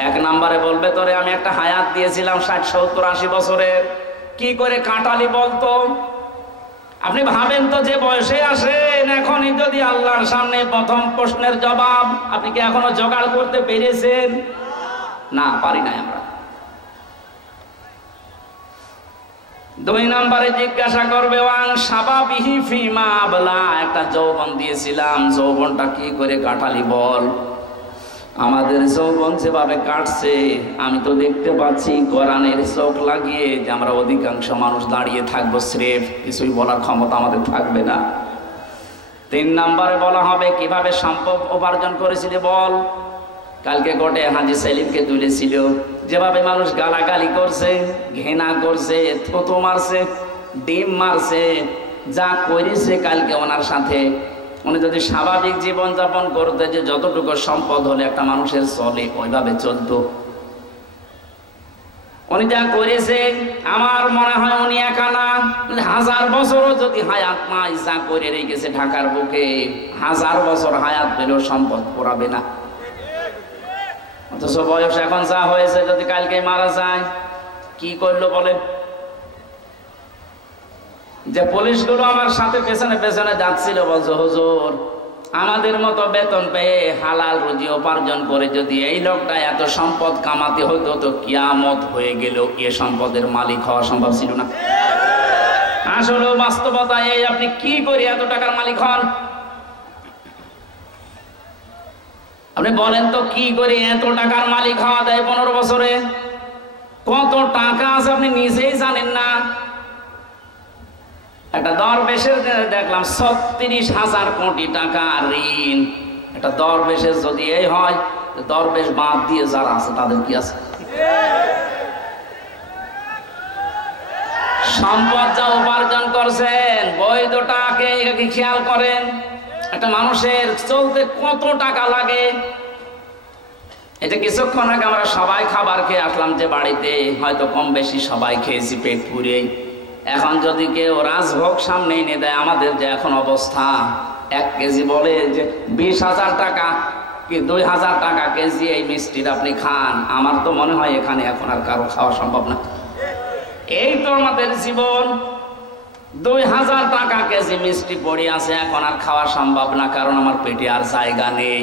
1 নম্বরে বলবে, তোরে আমি একটা হায়াত দিয়েছিলাম 60, 70, 80 বছরের, কি করে কাটালি বলতো? আপনি ভাবেন তো, যে বয়সে আসেন, এখনই যদি আল্লাহর সামনে প্রথম প্রশ্নের জবাব আপনি কি এখনো জোগাড় করতে পেরেছেন? না, পারি নাই আমরা। 2 নম্বরে জিজ্ঞাসা করবে, ওয়ান শাবাবিহি ফিমা আবলা, একটা যৌবন দিয়েছিলাম, যৌবনটা কি করে কাটালি বল। আমাদের যৌবন যেভাবে কাটছে, আমি তো দেখতে পাচ্ছি কোরআনের চোখ লাগিয়ে, যে আমরা অধিকাংশ মানুষ দাঁড়িয়ে থাকবো, স্রেফ কিছুই বলার ক্ষমতা আমাদের থাকবে না। 3 নম্বরে বলা হবে, কিভাবে সম্পদ উপার্জন করেছিলে বল। কালকে গোটে হাজী সেলিমকে তুলেছিল, যেভাবে মানুষ গালাগালি করছে, ঘৃণা করছে, থুতু মারছে, ডিম মারছে, যা করেছে কালকে ওনার সাথে, উনি যদি স্বাভাবিক জীবন যাপন করতে, যে যতটুকু সম্পদ হলে একটা মানুষের চলে ওইভাবে চলতো, উনি যা করেছে, আমার মনে হয় উনি একা না, 1000 বছরও যদি হায়াত পায়, যা করে রেখেছে ঢাকার বুকে, 1000 বছর হায়াত পেলেও সম্পদ পোড়াবে না। অথচ বয়স এখন যা হয়েছে, যদি কালকে মারা যায়, কি করলো বলেন? যে পুলিশগুলো আমার সাথে পেছনে পেছনে যাচ্ছিল, বলছে, হুজুর আমাদের মতো বেতন পেয়ে হালাল রুজি উপার্জন করে যদি এই লোকটা এত সম্পদ কামাতে হতো, তো কিয়ামত হয়ে গেল, এ সম্পদের মালিক হওয়া সম্ভব ছিল না। আসলে বাস্তবতা এই, আপনি কি করে এত টাকার মালিক হন? আপনি বলেন তো, কি করে এত টাকার মালিক হওয়া যায় 15 বছরে? কত টাকা আছে আপনি নিজেই জানেন না। একটা দরবেশের দেখলাম 36,000 কোটি টাকা ঋণ। একটা দরবেশের যদি এই হয়, দরবেশ বাদ দিয়ে যারা আছে তাদের কি আছে? সম্পদ যা উপার্জন করছেন, বৈধটাকে খেয়াল করেন। একটা মানুষের চলতে কত টাকা লাগে। এটা কিছুক্ষণ আগে আমরা সবাই খাবার খেয়ে আসলাম যে বাড়িতে, হয়তো কম বেশি সবাই খেয়েছি পেট পুরে। এখন যদি কেউ রাজভোগ সামনে এনে দেয়, আমাদের যে এখন অবস্থা, 1 কেজি বলে যে 20,000 টাকা কি 2,000 টাকা কেজি এই মিষ্টির আপনি খান, আমার তো মনে হয় এখানে এখন আর কারো খাওয়া সম্ভব না। এই তো আমাদের জীবন, 2,000 টাকা কেজি মিষ্টি পড়ে আছে, এখন আর খাওয়া সম্ভব না, কারণ আমার পেটে আর জায়গা নেই।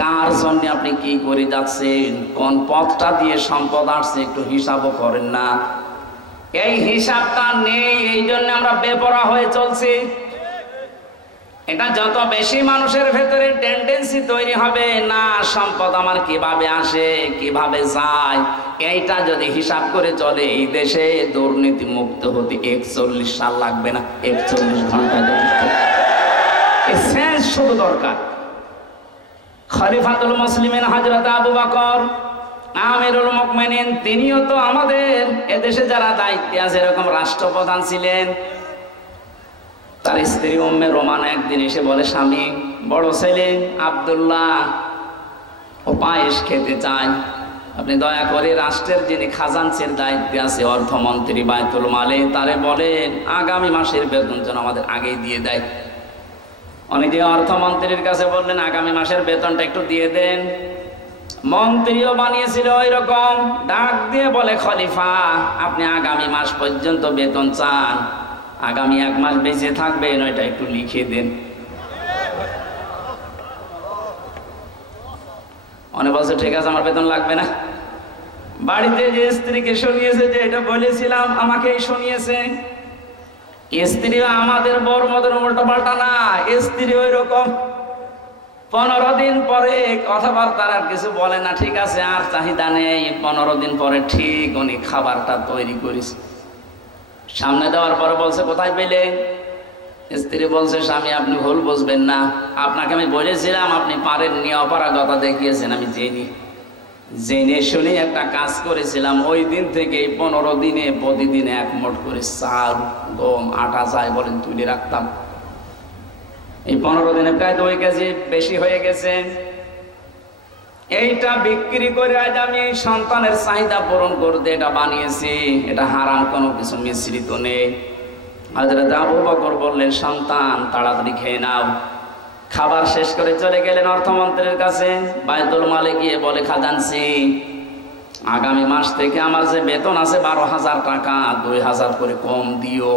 কার জন্য আপনি কি করে যাচ্ছেন, কোন পথটা দিয়ে সম্পদ আসছে একটু হিসাবও করেন না। এই হিসাবটা নেই, এই জন্য আমরা বেপরোয়া হয়ে চলছি। এটা যত বেশি মানুষের ভেতরে টেন্ডেন্সি তৈরি হবে, না সম্পদ আমার কিভাবে আসে কিভাবে যায়, এইটা যদি হিসাব করে চলে, এই দেশে দুর্নীতি মুক্ত হতে 41 সাল লাগবে না, 41 ঘন্টা শেষ শুধু দরকার। খলিফাতুল মুসলিমিন হযরত আবু বকর আমিরুল মুমিনিন, তিনিও তো আমাদের এদেশে যারা দায়িত্বে আছে এরকম রাষ্ট্রপ্রধান ছিলেন। তার স্ত্রী উম্মে রোমানা একদিন এসে বলে, স্বামী, বড় ছেলে আব্দুল্লাহ ও পায়েস খেতে চায়, আপনি দয়া করে রাষ্ট্রের যিনি খাজানচির দায়িত্বে আছে, অর্থমন্ত্রী বায়তুল মালে, তারে বলেন আগামী মাসের বেতন যেন আমাদের আগেই দিয়ে দেয়। উনি যে অর্থমন্ত্রীর কাছে বললেন আগামী মাসের বেতনটা একটু দিয়ে দেন। মন্ত্রীও বানিয়েছিল ওই রকম, ডাক দিয়ে বলে, খলিফা আপনি আগামী মাস পর্যন্ত বেতন চান, আগামী 1 মাস বেঁচে থাকবেন, ওইটা একটু লিখে দেন। অনেক বলছে ঠিক আছে আমার বেতন লাগবে না। বাড়িতে যে স্ত্রীকে শুনিয়েছে যে এটা বলেছিলাম আমাকেই শুনিয়েছে। স্ত্রী আমাদের বড় মদের উল্টো পাল্টা না, স্ত্রী ওই রকম 15 দিন পরে কথাবার্তার আর কিছু বলে না, ঠিক আছে আর চাহিদা নেই। 15 দিন পরে ঠিক উনি খাবারটা তৈরি করেছে, সামনে দেওয়ার পরে বলছে কোথায় পেলে? স্ত্রী বলছে, স্বামী আপনি ভুল বুঝবেন না, আপনাকে আমি বলেছিলাম আপনি পারেননি, অপারগতা দেখিয়েছেন, আমি জেনে শুনে একটা কাজ করেছিলাম। ওই দিন থেকে 15 দিনে প্রতিদিন 1 মুঠ করে চাল গম আটা যাই বলেন তুলে রাখতাম। এই 15 দিনে প্রায় 2 কেজি বেশি হয়ে গেছে। এইটা বিক্রি করে আজ আমি এই সন্তানের চাহিদা পূরণ করতে এটা বানিয়েছি, এটা হারাম কোনো কিছু মিশ্রিত নেই। হযরত আবু বকর বললেন, সন্তান তাড়াতাড়ি খেয়ে নাও। খাবার শেষ করে চলে গেলেন অর্থমন্ত্রীর কাছে। বায়তুল মালে গিয়ে বলে, খাজানচি আগামী মাস থেকে আমার যে বেতন আছে 12,000 টাকা, 2,000 করে কম দিও।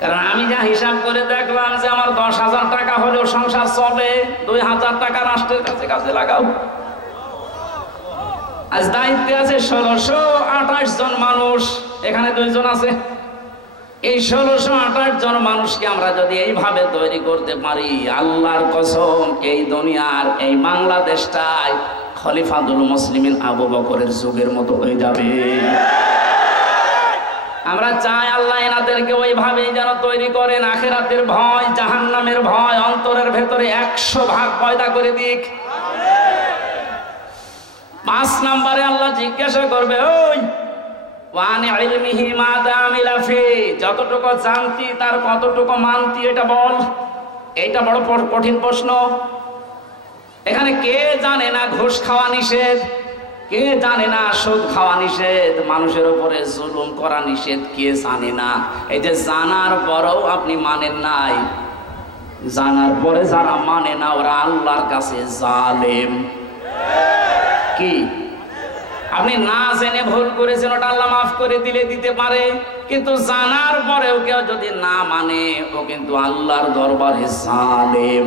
কারণ আমি যা হিসাব করে দেখলাম যে আমার 10,000 টাকা হলেও সংসার চলে, 2,000 টাকা রাষ্ট্রের কাছে কাজে লাগাও। আজ দায়িত্বে আছে 1628 জন মানুষ, এখানে 2 জন আছে। এই 1628 জন মানুষকে আমরা যদি এইভাবে তৈরি করতে পারি, আল্লাহর কসম এই দুনিয়ার এই বাংলাদেশটাই খলিফাতুল মুসলিমিন আবু বকরের যুগের মতো হয়ে যাবে। আমরা চাই আল্লাহ এনাদেরকে ওইভাবেই যেন তৈরি করেন, আখিরাতের ভয় জাহান্নামের ভয় অন্তরের ভেতরে 100 ভাগ পয়দা করে দিক। 5 নম্বরে আল্লাহ জিজ্ঞাসা করবে, ওই ওয়ান ইলমিহি মাযা আমিলা ফি, যতটুকু জানতি তার কতটুকু মানতি এটা বল। এইটা বড় কঠিন প্রশ্ন। এখানে কে জানে না ঘুষ খাওয়া নিষেধ, কে জানে না সুদ খাওয়া নিষেধ, মানুষের উপরে জুলুম করা নিষেধ, কে জানে না? এই যে জানার পরেও আপনি মানেন নাই, জানার পরে যারা মানে না ওরা আল্লাহর কাছে জালেম। কি আপনি না জেনে ভুল করেছেন, ওটা আল্লাহ মাফ করে দিতে পারে, কিন্তু জানার পরেও কেউ যদি না মানে ও কিন্তু আল্লাহর দরবারে জালেম।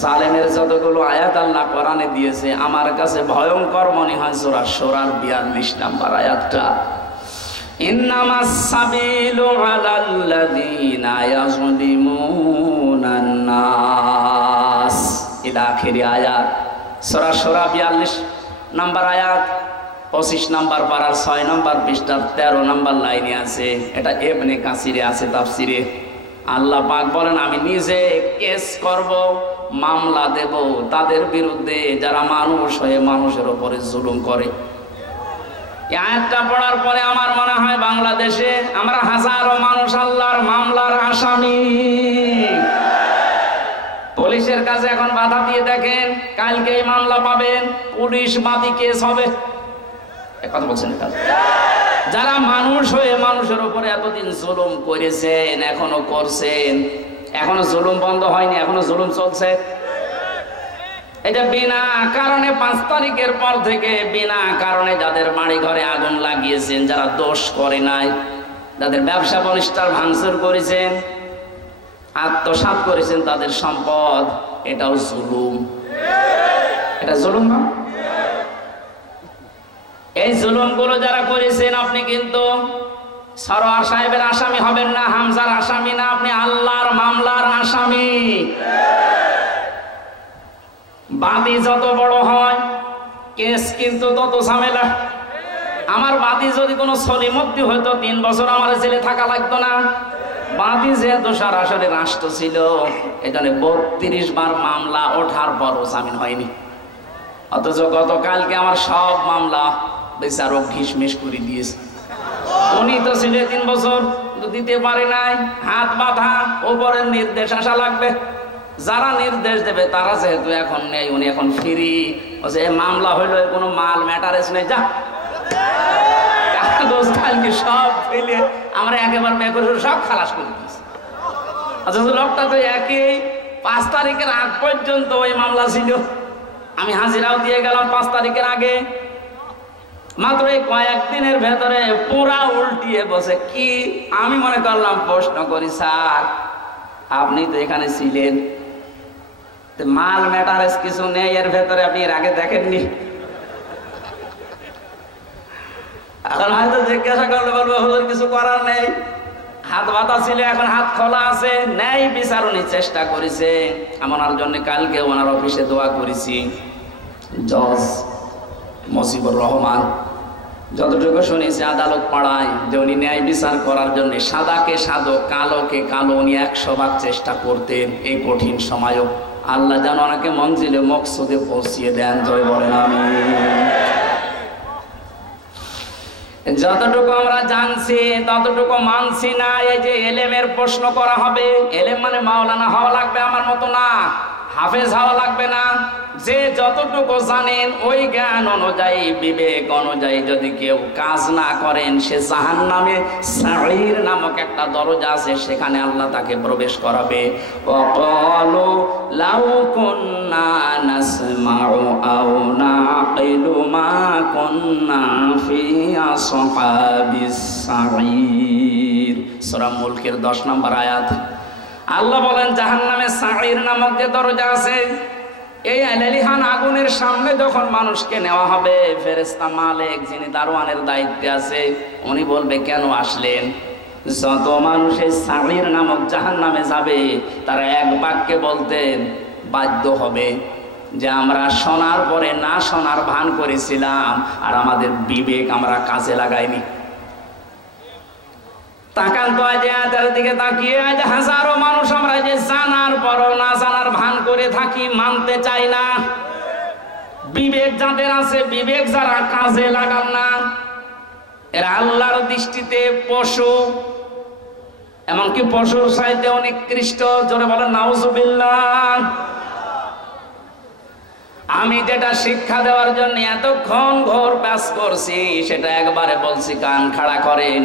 জালেমের যতগুলো আয়াত আল্লাহ কোরআনে দিয়েছে আমার কাছে ভয়ঙ্কর মনে হয় সূরা শূরার 42 নম্বর আয়াতটা, ইন্নামাস সাবিলু আলাল্লাযীনা ইয়াযলিমুনান নাস ইলা আখির আয়াত। সূরা শূরা 42 নম্বর আয়াত 25 নম্বর পারার 6 নম্বর পৃষ্ঠার 13 নম্বর লাইনে আছে। এটা ইবনে কাসিরে আছে তাফসিরে। আল্লাহ পাক বলেন, আমি নিজে কেস করব, মামলা দেব তাদের বিরুদ্ধে যারা মানুষ হয়ে মানুষের উপরে জুলুম করে। এই আয়াতটা পড়ার পরে আমার মনে হয় বাংলাদেশে আমরা হাজারো মানুষ আল্লাহর মামলার আসামি। এখন বাধা দিয়ে দেখেন, কালকে এই মামলা পাবেন, পুলিশ বাদী কেস হবে। কথা বলছেন যারা মানুষ হয়ে মানুষের উপরে এতদিন জুলুম করেছেন, এখনো করছেন, এখনো জুলুম বন্ধ হয়নি, এখনো জুলুম চলছে। এটা বিনা কারণে 5 তারিখের পর থেকে বিনা কারণে যাদের বাড়ি ঘরে আগুন লাগিয়েছেন, যারা দোষ করে নাই, যাদের ব্যবসা প্রতিষ্ঠান ভাঙচুর করেছেন, আত্মসাৎ করেছেন তাদের সম্পদ, এটাও জুলুম। এটা জুলুম না? এই জুলুম গুলো যারা করেছেন, আপনি কিন্তু সরোয়ার সাহেবের আসামি হবেন না, হামজার আসামি না, আপনি আল্লাহর মামলার আসামি। বাদী যত বড় হয় কেস কিন্তু তত ঝামেলা। আমার বাদী যদি কোনো সলিমতি হইতো 3 বছর আমার জেলে থাকা লাগতো না। বাদী যেহেতু সরাসরি রাষ্ট্র ছিল, এখানে 32 বার মামলা ওঠার পরও জামিন হয়নি। অথচ গতকালকে আমার সব মামলা বিচারক ঘিসমিস করে দিয়েছে। উনি তো ছিল 3 বছর, দিতে পারে নাই, হাত বাঁধা, ওপরের নির্দেশ আসা লাগবে। যারা নির্দেশ দেবে তারা যেহেতু এখন নেই, উনি এখন ফ্রি। মামলা হইলো, কোনো মাল ম্যাটারেস নেই, যা কালকে সব ফেলে আমরা একেবারে মেকর সব খালাস করে দিয়েছি। অথচ লোকটা তো একই 5 তারিখের আগ পর্যন্ত ওই মামলা ছিল। আমি হাজিরাও দিয়ে গেলাম 5 তারিখের আগে। মাত্র এই কয়েকদিনের ভেতরে পুরা উল্টিয়ে বসে। কি আমি মনে করলাম, প্রশ্ন করি, স্যার আপনি তো এখানে ছিলেন, মাল ম্যাটারেস কিছু নেই এর ভেতরে, আপনি এর আগে দেখেননি? এখন হয়তো জিজ্ঞাসা করলে বলবো হুজুর কিছু করার নেই, হাত বাঁধা ছিল, এখন হাত খোলা আছে। নেই বিচার উনি চেষ্টা করেছে। আমার জন্য কালকে ওনার অফিসে দোয়া করেছি। জজ মজিবুর রহমান, যতটুকু শুনেছি আদালত পাড়ায়, যে উনি ন্যায় বিচার করার জন্য সাদাকে সাদো, কালোকে কালো, উনি 100 ভাগ চেষ্টা করতেন। এই কঠিন সময়ও আল্লাহ যেন ওনাকে মঞ্জিলে মকসুদে পৌঁছিয়ে দেন। জয় বলেন আমিন। যতটুকু আমরা জানছি ততটুকু মানছি না। এই যে এলেমের প্রশ্ন করা হবে, এলেম মানে মাওলানা হওয়া লাগবে আমার মতো না, হাফেজ হওয়া লাগবে না। যে যতটুকু জানেন ওই জ্ঞান অনুযায়ী, বিবেক অনুযায়ী যদি কেউ কাজ না করেন, সে জাহান্নামে সাঈর নামক একটা দরজা আছে, সেখানে আল্লাহ তাকে প্রবেশ করাবে। ওয়াকালু লাউ কুন্না নাসমাউ আও নাকিলু মা কুন্না ফি আসহাবিস সাঈর। সূরা মুলকের 10 নম্বর আয়াত। আল্লাহ বলেন, জাহান্নামে সাঈর নামক যে দরজা আছে, এই আলালিহান আগুনের সামনে যখন মানুষকে নেওয়া হবে, ফেরেশতা মালিক যিনি দারোয়ানের দায়িত্বে আছে, উনি বলবে, কেন আসলেন? যত মানুষ এই সাঈর নামক জাহান্নামে যাবে, তারা এক বাক্যে বলতে বাধ্য হবে যে আমরা শোনার পরে না শোনার ভান করেছিলাম, আর আমাদের বিবেক আমরা কাজে লাগাইনি। তাকান তো আজ এটার দিকে তাকিয়ে, আজ হাজারো মানুষ আমরা যে জানার পরও না জানার ভান করে থাকি, মানতে চাই না। বিবেক যাদের আছে, বিবেক যারা কাজে লাগান না, এরা আল্লাহর দৃষ্টিতে পশু, এমনকি পশুর চাইতে অনেক নিকৃষ্ট। জোরে বলেন নাউজুবিল্লাহ। আমি যেটা শিক্ষা দেওয়ার জন্য এতক্ষণ ঘোর ব্যাস করছি, সেটা একবারে বলছি, কান খাড়া করেন।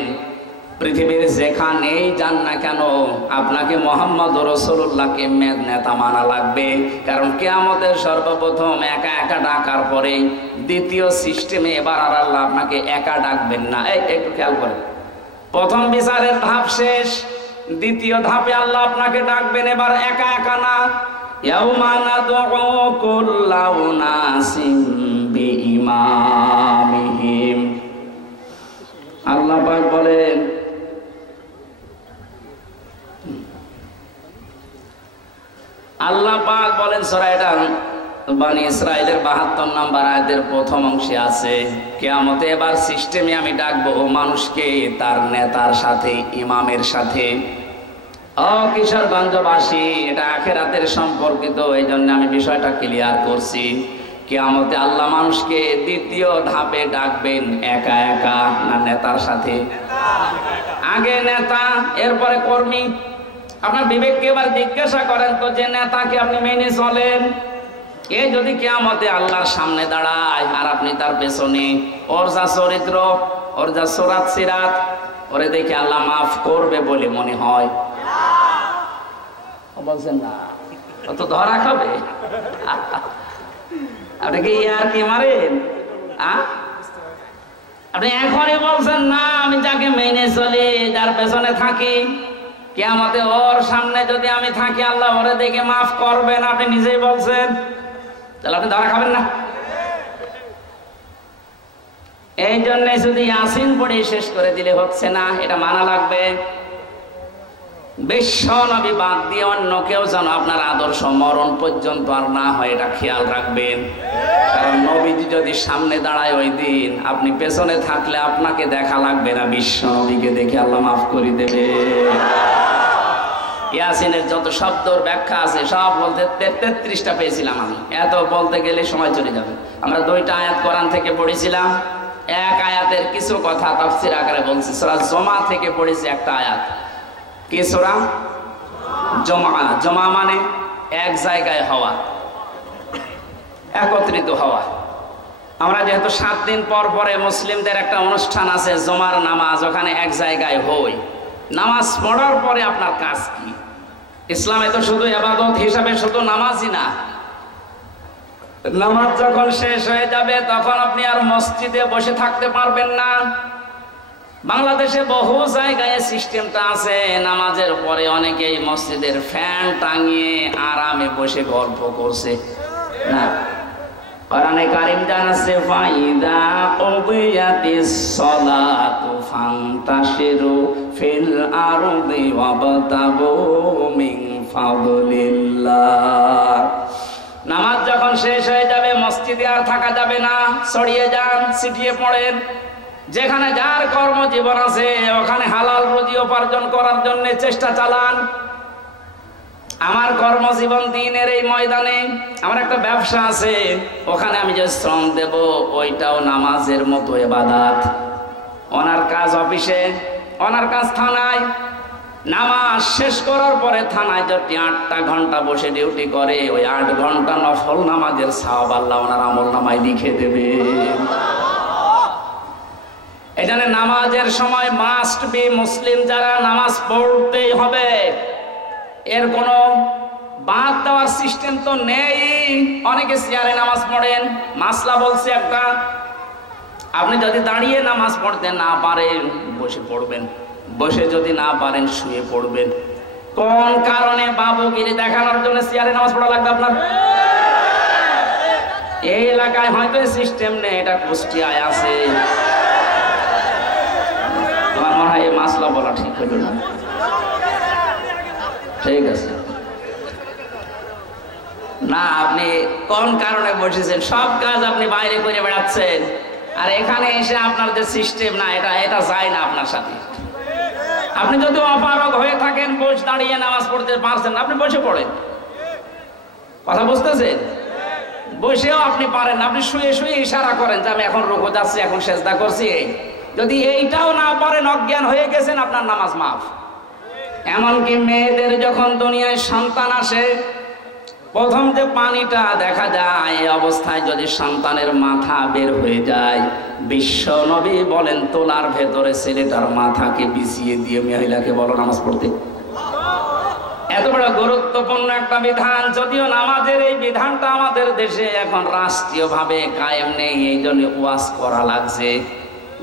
পৃথিবীর যেখানেই যান না কেন, আপনাকে মুহাম্মদ রাসূলুল্লাহকে নেতা মানা লাগবে। কারণ কিয়ামতের সর্বপ্রথম একা একা ডাকার পরে দ্বিতীয় সিস্টেমে এবার আর আল্লাহ আপনাকে একা ডাকবেন না। একটু খেয়াল করেন, প্রথম বিচারের ধাপ শেষ, দ্বিতীয় ধাপে আল্লাহ আপনাকে ডাকবেন এবার একা একা না। ইয়াউমা নাদউ কুল্লা উনাসিম বিইমামিহিম। আল্লাহ পাক বলেন, আল্লাহ পাক বলেন সূরা এটা বনী ইসরাঈলের 72 নম্বর আয়াতের প্রথম অংশে আছে, কিয়ামতে এবার সিস্টেমে আমি ডাকবো মানুষকে তার নেতার সাথে, ইমামের সাথে। ও কিশোরগঞ্জবাসী, এটা আখিরাতের সম্পর্কিত, এই জন্য আমি বিষয়টা ক্লিয়ার করছি। কিয়ামতে আল্লাহ মানুষকে দ্বিতীয় ধাপে ডাকবেন একা একা, না নেতার সাথে? আগে নেতা, এরপরে কর্মী। আপনার বিবেককে এবার জিজ্ঞাসা করেন তো, যে নেতাকে আপনি মেনে চলেন, এ যদি কিয়ামতে আল্লাহর সামনে দাঁড়ায় আর আপনি তার পেছনে, ওর যা চরিত্র, ওর যা সুরাত সিরাত, ওরে দেখে আল্লাহ মাফ করবে বলে মনে হয়? বলছেন না, ও তো ধরা খাবে। আপনি কি আর কি মারেন? আপনি এখনই বলছেন না আমি যাকে মেনে চলি, যার পেছনে থাকি, কিয়ামতে ওর সামনে যদি আমি থাকি আল্লাহ ওরে দেখে মাফ করবেন, আপনি নিজেই বলছেন, তাহলে আপনি ধরা খাবেন না। এই জন্য শুধু ইয়াসিন পড়ে শেষ করে দিলে হচ্ছে না, এটা মানা লাগবে। বিশ্ব নবী বাদ দিয়ে অন্য কেউ যেন আপনার আদর্শ মরণ পর্যন্ত আর না হয়, এটা খেয়াল রাখবেন। কারণ নবীজি যদি সামনে দাঁড়ায় ওই দিন, আপনি পেছনে থাকলে আপনাকে দেখা লাগবে না, বিশ্ব নবীকে দেখে আল্লাহ মাফ করে দেবে। ইয়াসিনের যত শব্দর ব্যাখ্যা আছে সব বলতে 33টা পেয়েছিলাম আমি, এত বলতে গেলে সময় চলে যাবে। আমরা 2টা আয়াত কোরআন থেকে পড়েছিলাম, এক আয়াতের কিছু কথা তাফসীর আকারে বলছি। সূরা জমা থেকে পড়েছি একটা আয়াত। কি সূরা? জমা। জমা মানে এক জায়গায় হওয়া, একত্রিত হওয়া। আমরা যেহেতু 7 দিন পর পরে মুসলিমদের একটা অনুষ্ঠান আছে জমার নামাজ, ওখানে এক জায়গায় হই। নামাজ পড়ার পরে আপনার কাজ কি? ইসলামে তো শুধু ইবাদত হিসাবে শুধু নামাজই না, নামাজ যখন শেষ হয়ে যাবে তখন আপনি আর মসজিদে বসে থাকতে পারবেন না। বাংলাদেশে বহু জায়গায় সিস্টেমটা আছে, নামাজের পরে অনেকেই মসজিদের ফ্যান টাঙিয়ে আরামে বসে গল্প করছে না। কোরআনে কারীম জানাচ্ছে ফাইদা উদিয়াতিস সালাতু ফান্তাশিরু ফিল আরদি ওয়াবতাগু মিন ফাদলিল্লাহ। নামাজ যখন শেষ হয়ে যাবে মসজিদে আর থাকা যাবে না, ছড়িয়ে যান, ছিটিয়ে পড়েন। যেখানে যার কর্মজীবন আছে ওখানে হালাল রুজি উপার্জন করার জন্য চেষ্টা চালান। আমার কর্মজীবন দিনের এই ময়দানে, আমার একটা ব্যবসা আছে, ওখানে আমি যে শ্রম দেব ওইটাও নামাজের মতো ইবাদত। ওনার কাজ অফিসে, ওনার কাজ থানায়, নামাজ শেষ করার পরে থানায় যদি 8টা ঘন্টা বসে ডিউটি করে, ওই 8 ঘন্টা নফল নামাজের সওয়াব আল্লাহ ওনার আমল নামায় লিখে দেবে। এখানে নামাজের সময় মাস্ট বি, মুসলিম যারা নামাজ পড়তেই হবে, এর কোনো বাদ দেওয়ার সিস্টেম তো নেই। অনেকে চেয়ারে নামাজ পড়েন, মাসলা বলছে একটা, আপনি যদি দাঁড়িয়ে নামাজ পড়তে না পারেন বসে পড়বেন, বসে যদি না পারেন শুয়ে পড়বেন। কোন কারণে বাবুগিরি দেখানোর জন্য চেয়ারে নামাজ পড়া লাগবে আপনার? এই এলাকায় হয়তো সিস্টেম নেই, এটা কুষ্টিয়ায় আছে। তোমার মনে হয় এই মাসলা বলা ঠিক হইল না? ঠিক আছে না, আপনি কোন কারণে বসেছেন? সব কাজ আপনি বাইরে করে বেড়াচ্ছেন, আর এখানে এসে আপনার যে সিস্টেম না, এটা যায় না আপনার সাথে। আপনি যদি অপারগ হয়ে থাকেন, বসে দাঁড়িয়ে নামাজ পড়তে পারছেন, আপনি বসে পড়েন। কথা বুঝতেছেন? বসেও আপনি পারেন, আপনি শুয়ে শুয়ে ইশারা করেন যে আমি এখন রুকু যাচ্ছি, এখন সেজদা করছি। যদি এইটাও না পারেন, অজ্ঞান হয়ে গেছেন, আপনার নামাজ মাফ। এমনকি মেয়েদের যখন দুনিয়ায় সন্তান আসে, প্রথম যে পানিটা দেখা যায়, এই অবস্থায় যদি সন্তানের মাথা বের হয়ে যায়, বিশ্ব নবী বলেন তোলার ভেতরে ছেলেটার মাথাকে বিছিয়ে দিয়ে মহিলাকে বলো নামাজ পড়তে। এত বড় গুরুত্বপূর্ণ একটা বিধান, যদিও নামাজের এই বিধানটা আমাদের দেশে এখন রাষ্ট্রীয়ভাবে কায়েম নেই, এই জন্য ওয়াজ করা লাগছে।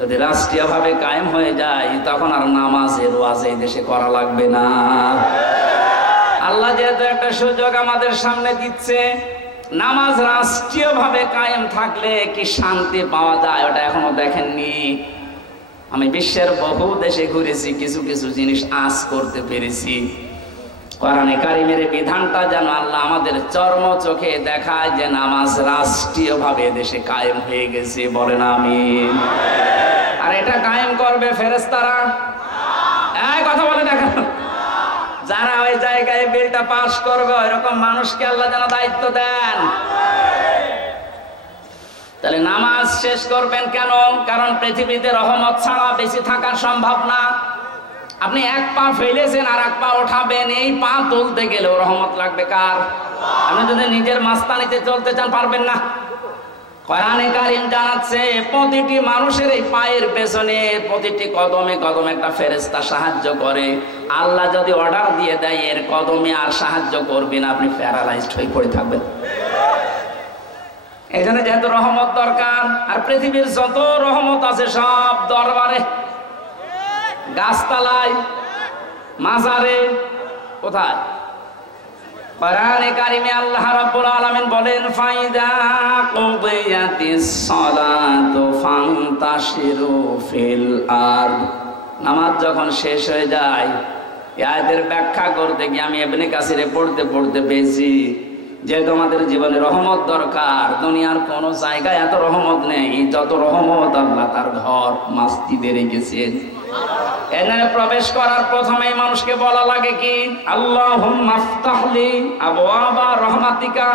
যদি রাষ্ট্রীয়ভাবে কায়েম হয়ে যায় তখন আর নামাজের ওয়াজ এই দেশে করা লাগবে না। আল্লাহ যেহেতু একটা সুযোগ আমাদের সামনে দিচ্ছে, নামাজ রাষ্ট্রীয়ভাবে কায়েম থাকলে কি শান্তি পাওয়া যায় ওটা এখনো দেখেননি। আমি বিশ্বের বহু দেশে ঘুরেছি, কিছু কিছু জিনিস আঁচ করতে পেরেছি। কোরআনে কারিমের বিধানটা যেন আল্লাহ আমাদের চর্ম চোখে দেখায় যে নামাজ রাষ্ট্রীয়ভাবে দেশে কায়েম হয়ে গেছে, বলেন আমিন। আর এটা কায়েম করবে ফেরেশতারা? এই কথা বলে দেখেন, যারা ওই জায়গায় বিলটা পাস করবে এরকম মানুষকে আল্লাহ যেন দায়িত্ব দেন। তাহলে নামাজ শেষ করবেন কেন? কারণ পৃথিবীতে রহমত ছাড়া বেঁচে থাকা সম্ভব না। আপনি এক পা ফেলেছেন আর এক পা ওঠাবেন, এই পা তুলতে গেলেও রহমত লাগবে কার? আপনি যদি নিজের মাস্তানিতে চলতে চান পারবেন না। কোরআনে কারীম জানাচ্ছে প্রতিটি মানুষের এই পায়ের পেছনে প্রতিটি কদমে কদমে একটা ফেরেশতা সাহায্য করে। আল্লাহ যদি অর্ডার দিয়ে দেয় এর কদমে আর সাহায্য করবেন, আপনি প্যারালাইজড হয়ে পড়ে থাকবেন। এই জন্য যেহেতু রহমত দরকার, আর পৃথিবীর যত রহমত আছে সব দরবারে, গাছতলায়, মাজারে, কোথায়? কোরআনে কারিমে আল্লাহ রাব্বুল আলামিন বলেন ফাইদা কুদিয়াতিস সালাতু ফান্তাশিরু ফিল আরদ। নামাজ যখন শেষ হয়ে যায়, এই আয়াতের ব্যাখ্যা করতে গিয়ে আমি ইবনে কাসিরে পড়তে পড়তে পেয়েছি যে তোমাদের জীবনে রহমত দরকার। দুনিয়ার কোন জায়গায় এত রহমত নেই যত রহমত আল্লাহ তার ঘর মসজিদে রেখেছেন। এখানে প্রবেশ করার প্রথমেই মানুষকে বলা লাগে কি? আল্লাহুম্মা আফতাহলি আবওয়াবা রহমাতিকা।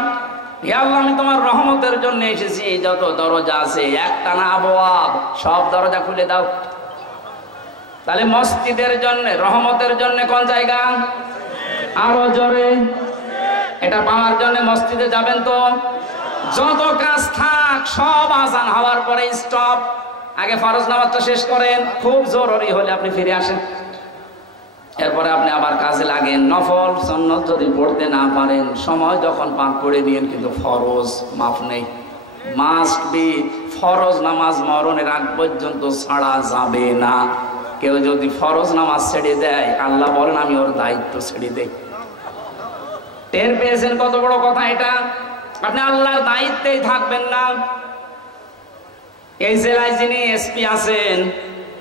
হে আল্লাহ, আমি তোমার রহমতের জন্য এসেছি, যত দরজা আছে একটা না আবওয়াব, সব দরজা খুলে দাও। তাহলে মসজিদের জন্য, রহমতের জন্য কোন জায়গা? আরো জোরে। এটা পাওয়ার জন্য মসজিদে যাবেন তো? যত কাজ থাক সব আজান হওয়ার পরে স্টপ। আগে ফরজ নামাজটা শেষ করেন, খুব জরুরি হলে আপনি ফিরে আসেন, এরপরে আপনি আবার কাজে লাগেন। নফল সুন্নাত যদি পড়তে না পারেন, সময় যখন পাক পড়ে দিন, কিন্তু ফরজ মাফ নেই। মাস্ট বি ফরজ নামাজ মরণের আগ পর্যন্ত ছাড়া যাবে না। কেউ যদি ফরজ নামাজ ছেড়ে দেয়, আল্লাহ বলেন আমি ওর দায়িত্ব ছেড়ে দেই। টের পেয়েছেন কত বড় কথা এটা? আপনি আল্লাহর দায়িত্বেই থাকবেন না। এই জেলায় যিনি এসপি আছেন,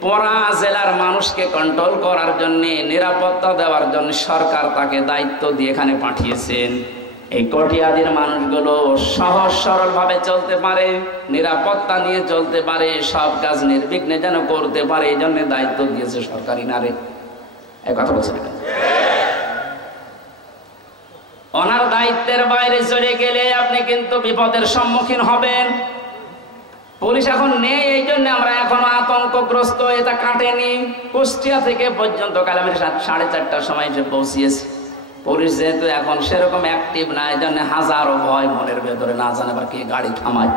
পুরা জেলার মানুষকে কন্ট্রোল করার জন্য, নিরাপত্তা দেওয়ার জন্য সরকার তাকে দায়িত্ব দিয়ে এখানে পাঠিয়েছেন। এই কটিয়াদির মানুষগুলো সহজ সরল ভাবে চলতে পারে, নিরাপত্তা নিয়ে চলতে পারে, সব কাজ নির্বিঘ্নে যেন করতে পারে, এই জন্য দায়িত্ব দিয়েছে সরকারি নারে। এই কথা বলছেন। ওনার দায়িত্বের বাইরে চলে গেলে আপনি কিন্তু বিপদের সম্মুখীন হবেন। পুলিশ এখন নেই, এই জন্য আমরা এখনো আতঙ্কগ্রস্ত। এটা কাটেনি। কুষ্টিয়া থেকে পর্যন্ত কাল আমি 4:30টার সময় এসে পৌঁছিয়েছি। পুলিশ যেহেতু এখন সেরকম অ্যাক্টিভ না, এই জন্য হাজারো ভয় মনের ভেতরে, না জানে আবার কে গাড়ি থামায়।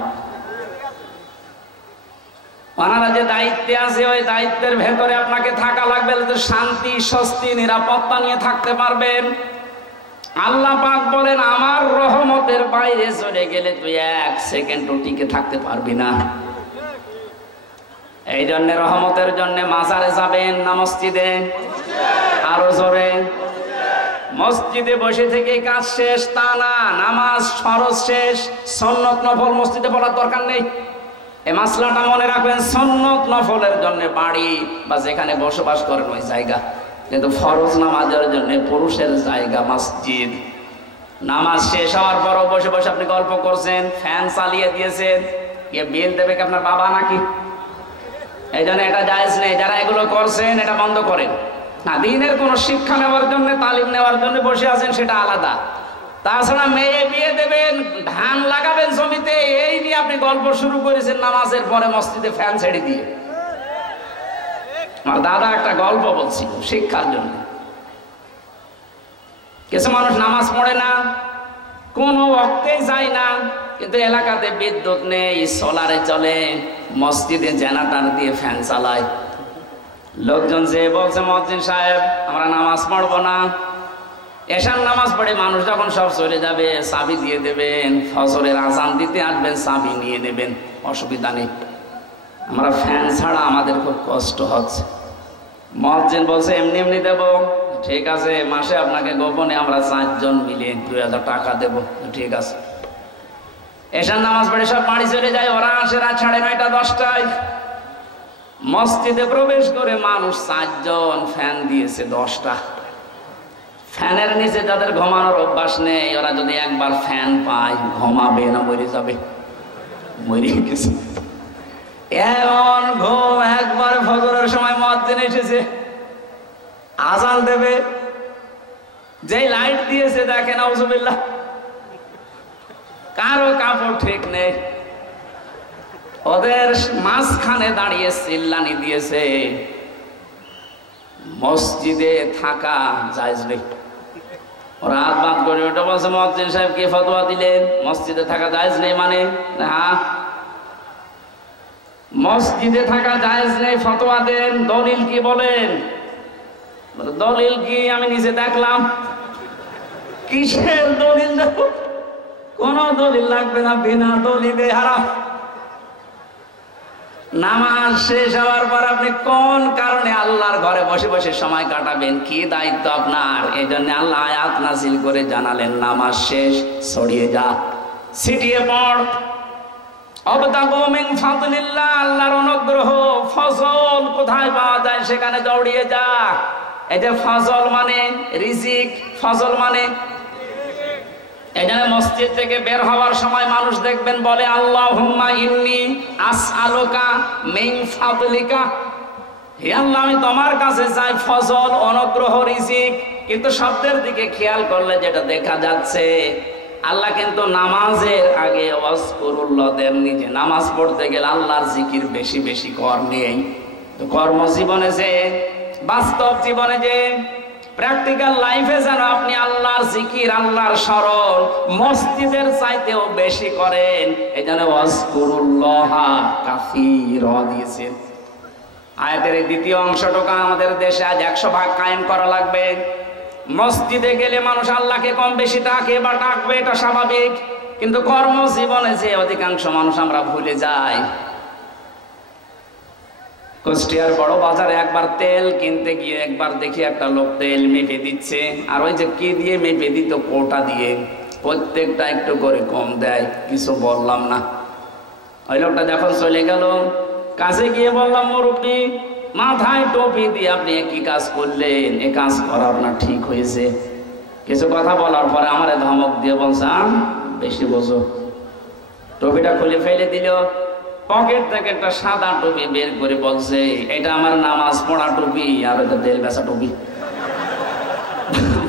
ওনারা যে দায়িত্বে আছে, ওই দায়িত্বের ভেতরে আপনাকে থাকা লাগবে, শান্তি স্বস্তি নিরাপত্তা নিয়ে থাকতে পারবেন। আল্লাহ পাক বলেন আমার রহমতের বাইরে চলে গেলে তুই 1 সেকেন্ডও টিকে থাকতে পারবি না। এই জন্য রহমতের জন্য মাজারে যাবেন না মসজিদে? আরো জোরে। মসজিদে বসে থেকে কাজ শেষ তা না, নামাজ ফরজ শেষ, সুন্নত নফল মসজিদে পড়ার দরকার নেই। এই মাসলাটা মনে রাখবেন, সুন্নত নফলের জন্য বাড়ি বা যেখানে বসবাস করেন ওই জায়গা, কিন্তু ফরজ নামাজের জন্য পুরুষের জায়গা মসজিদ। নামাজ শেষ হওয়ার পরও বসে বসে আপনি গল্প করছেন, ফ্যান চালিয়ে দিয়েছেন, কে বিল দেবে কি আপনার বাবা নাকি? এই জন্য এটা জায়েজ নেই। যারা এগুলো করছেন এটা বন্ধ করেন। না, দিনের কোনো শিক্ষা নেওয়ার জন্য, তালিম নেওয়ার জন্য বসে আছেন সেটা আলাদা। তাছাড়া মেয়ে বিয়ে দেবেন, ধান লাগাবেন জমিতে, এই নিয়ে আপনি গল্প শুরু করেছেন নামাজের পরে মসজিদে ফ্যান ছেড়ে দিয়ে। আমার দাদা একটা গল্প বলছিল শিক্ষার জন্য। কিছু মানুষ নামাজ পড়ে না, কোন ওয়াক্তেই যায় না, কিন্তু এলাকাতে বিদ্যুৎ নেই, সোলারে চলে, মসজিদে জেনারেটর দিয়ে ফ্যান চালায়। লোকজন যে বলছে মুয়াজ্জিন সাহেব আমরা নামাজ পড়বো না, এশার নামাজ পড়ে মানুষ যখন সব চলে যাবে চাবি দিয়ে দেবেন, ফজরের আজান দিতে আসবেন চাবি নিয়ে নেবেন, অসুবিধা নেই, আমরা ফ্যান ছাড়া আমাদের খুব কষ্ট হচ্ছে। মুয়াজ্জিন বলছে এমনি এমনি দেবো। ঠিক আছে, মাসে আপনাকে গোপনে আমরা 4 জন মিলে 2000 টাকা দেবো। ঠিক আছে। এশার নামাজ পড়ে সব বাড়ি চলে যায়, ওরা আসে রাত 9:30 10টায়। মসজিদে প্রবেশ করে মানুষ 4 জন, ফ্যান দিয়েছে 10টা। ফ্যানের নিচে যাদের ঘুমানোর অভ্যাস নেই, ওরা যদি একবার ফ্যান পায় ঘুমাবে না মরে যাবে, মরে গেছে। এমন ঘুম, একবার ফজরের সময় মুয়াজ্জিন এসেছে, আজান দেবে, যেই লাইট দিয়েছে দেখেন আউযুবিল্লাহ, কারো কাপড় ঠিক নেই, ওদের মাঝখানে দাঁড়িয়ে চিল্লানি দিয়েছে, মসজিদে থাকা জায়েজ নেই। ওরা হাত বাদ করে ওটা বলছে মুয়াজ্জিন সাহেব কে ফতোয়া দিলেন মসজিদে থাকা জায়েজ নেই মানে? হ্যাঁ, মসজিদে থাকা জায়েজ নেই ফতোয়া দেন, দলিল কি বলেন? দলিল কি? আমি নিজে দেখলাম। কিসের দলিল দেখো? কোন দলিল লাগবে না, বিনা দলিলে হারাম। নামাজ শেষ হওয়ার পর আপনি কোন কারণে আল্লাহর ঘরে বসে বসে সময় কাটাবেন? কি দায়িত্ব আপনার? এই জন্য আল্লাহ আয়াত নাযিল করে জানালেন নামাজ শেষ, ছড়িয়ে যা, ছিটিয়ে পড়। অবতাগু মিন ফাদলিল্লাহ, আল্লাহর অনুগ্রহ ফজল কোথায় পাওয়া যায় সেখানে দৌড়িয়ে যা। এই যে ফজল মানে রিজিক, ফজল মানে এখানে মসজিদ থেকে বের হওয়ার সময় মানুষ দেখবেন বলে আল্লাহুম্মা ইন্নী আসআলুকা মিন ফাদলিকা, হে আল্লাহ আমি তোমার কাছে চাই ফজল, অনুগ্রহ, রিজিক। কিন্তু শব্দের দিকে খেয়াল করলে যেটা দেখা যাচ্ছে আল্লাহ কিন্তু নামাজের আগে ওয়াজকুরুল্লাহ দেননি, যে নামাজ পড়তে গেলে আল্লাহর জিকির বেশি বেশি কর নেই। তো কর্মজীবনে যে, বাস্তব জীবনে যে, প্র্যাকটিক্যাল লাইফে যেন আপনি আল্লাহর জিকির, আল্লাহর স্মরণ মসজিদের চাইতেও বেশি করেন। এই জন্য ওয়াজকুরুল্লাহ কাসীরা দিয়েছেন। আয়াতের এই দ্বিতীয় অংশটুকু আমাদের দেশে আজ 100% কায়েম করা লাগবে। মসজিদে গেলে মানুষ আল্লাহকে কম বেশি ডাকে বা ডাকবে, এটা স্বাভাবিক। কিন্তু কর্মজীবনে যে অধিকাংশ মানুষ আমরা ভুলে যাই। কুষ্টিয়ার বড় বাজারে একবার তেল কিনতে গিয়ে একবার দেখি একটা লোক তেল মেপে দিচ্ছে, আর ওই যে কি দিয়ে মেপে দিত, কোটা দিয়ে, প্রত্যেকটা একটু করে কম দেয়। কিছু বললাম না। ওই লোকটা যখন চলে গেল, কাছে গিয়ে বললাম মুরব্বি মাথায় টুপি দিয়ে আপনি কি কাজ করলেন? এ কাজ করা আপনার ঠিক হয়েছে? কিছু কথা বলার পরে আমারে ধমক দিয়ে বলছে বেশি বোঝো। টুপিটা খুলে ফেলে দিল, পকেট থেকে একটা সাদা টুপি বের করে বলছে এটা আমার নামাজ পড়া টুপি, আর এটা তেল বেচা টুপি।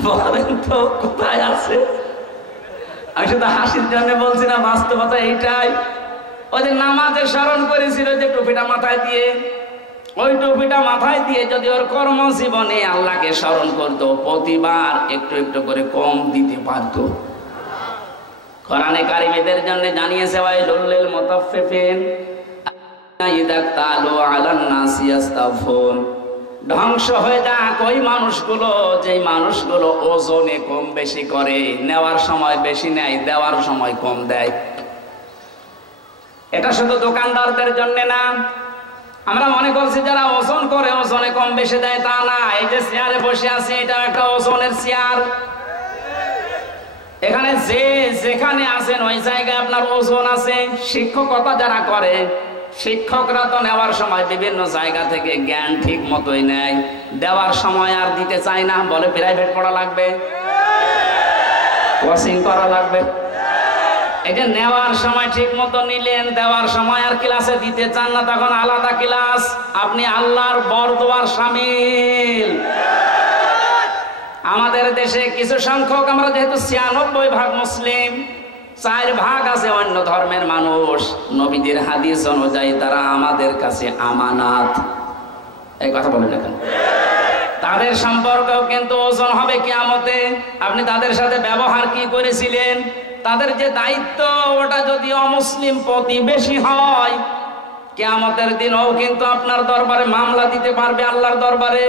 বলেন তো কোথায় আছে? আমি শুধু হাসির জন্য বলছি না, বাস্তবতা এইটাই। ওই যে নামাজের স্মরণ করেছিল যে টুপিটা মাথায় দিয়ে, ওই টুপিটা মাথায় দিয়ে যদি ওর কর্মজীবনে আল্লাহকে স্মরণ করতো, প্রতিবার একটু একটু করে কম দিতে পারতো। কোরআনে কারিমের জন্য জানিয়েছে ওয়াইলুল লিল মুতাফফিফিন ইযা তালু আলান নাসি ইস্তাফুন, ধ্বংস হয়ে যাক ওই মানুষগুলো যেই মানুষগুলো ওজনে কম বেশি করে, নেওয়ার সময় বেশি নেয়, দেওয়ার সময় কম দেয়। এটা শুধু দোকানদারদের জন্য না। আমরা মনে করছি যারা ওজন করে ওজনে কম বেশি দেয়, তা না। এই যে চেয়ারে বসে আছে এটা একটা ওজনের চেয়ার। এখানে যে যেখানে আছেন ওই জায়গায় আপনার ওজন আছে। শিক্ষকতা যারা করে, শিক্ষকরা তো নেওয়ার সময় বিভিন্ন জায়গা থেকে জ্ঞান ঠিক মতোই নেয়, দেওয়ার সময় আর দিতে চায় না, বলে প্রাইভেট পড়া লাগবে, কোচিং করা লাগবে। এই যে নেওয়ার সময় ঠিক মতো নিলেন, দেওয়ার সময় আর ক্লাসে দিতে চান না, তখন আলাদা ক্লাস। আপনি আল্লাহর বরদোয়ার শামিল। আমাদের দেশে কিছু সংখ্যক, আমরা যেহেতু 96% মুসলিম, 4% আছে অন্য ধর্মের মানুষ। নবীদের হাদিস অনুযায়ী তারা আমাদের কাছে আমানাত। এই কথা বলেন না কেন? তাদের সম্পর্কেও কিন্তু ওজন হবে কিয়ামতে। আপনি তাদের সাথে ব্যবহার কি করেছিলেন? তাদের যে দায়িত্ব, ওটা যদি অমুসলিম প্রতিবেশী হয়, কিয়ামতের দিনও কিন্তু আপনার দরবারে মামলা দিতে পারবে, আল্লাহর দরবারে।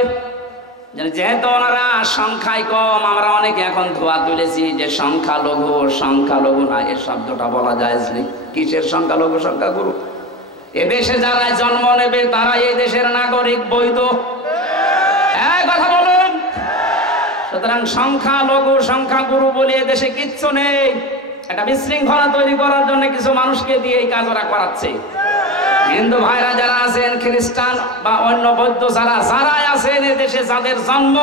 যেহেতু ওনারা সংখ্যায় কম, আমরা অনেকে এখন ধোয়া তুলেছি যে সংখ্যালঘু। সংখ্যালঘু না, এর শব্দটা বলা যায় না। কিসের সংখ্যালঘু, সংখ্যাগুরু? এদেশে যারা জন্ম নেবে তারা এই দেশের নাগরিক, বৈধ। কথা বলুন। সুতরাং সংখ্যালঘু, সংখ্যাগুরু বলে এদেশে কিচ্ছু নেই। একটা বিশৃঙ্খলা তৈরি করার জন্য কিছু মানুষকে দিয়ে এই কাজ ওরা করাচ্ছে। হিন্দু ভাইরা যারা আছেন, খ্রিস্টান বা অন্য বৌদ্ধ যারাই আছেন এদেশে, যাদের জন্ম,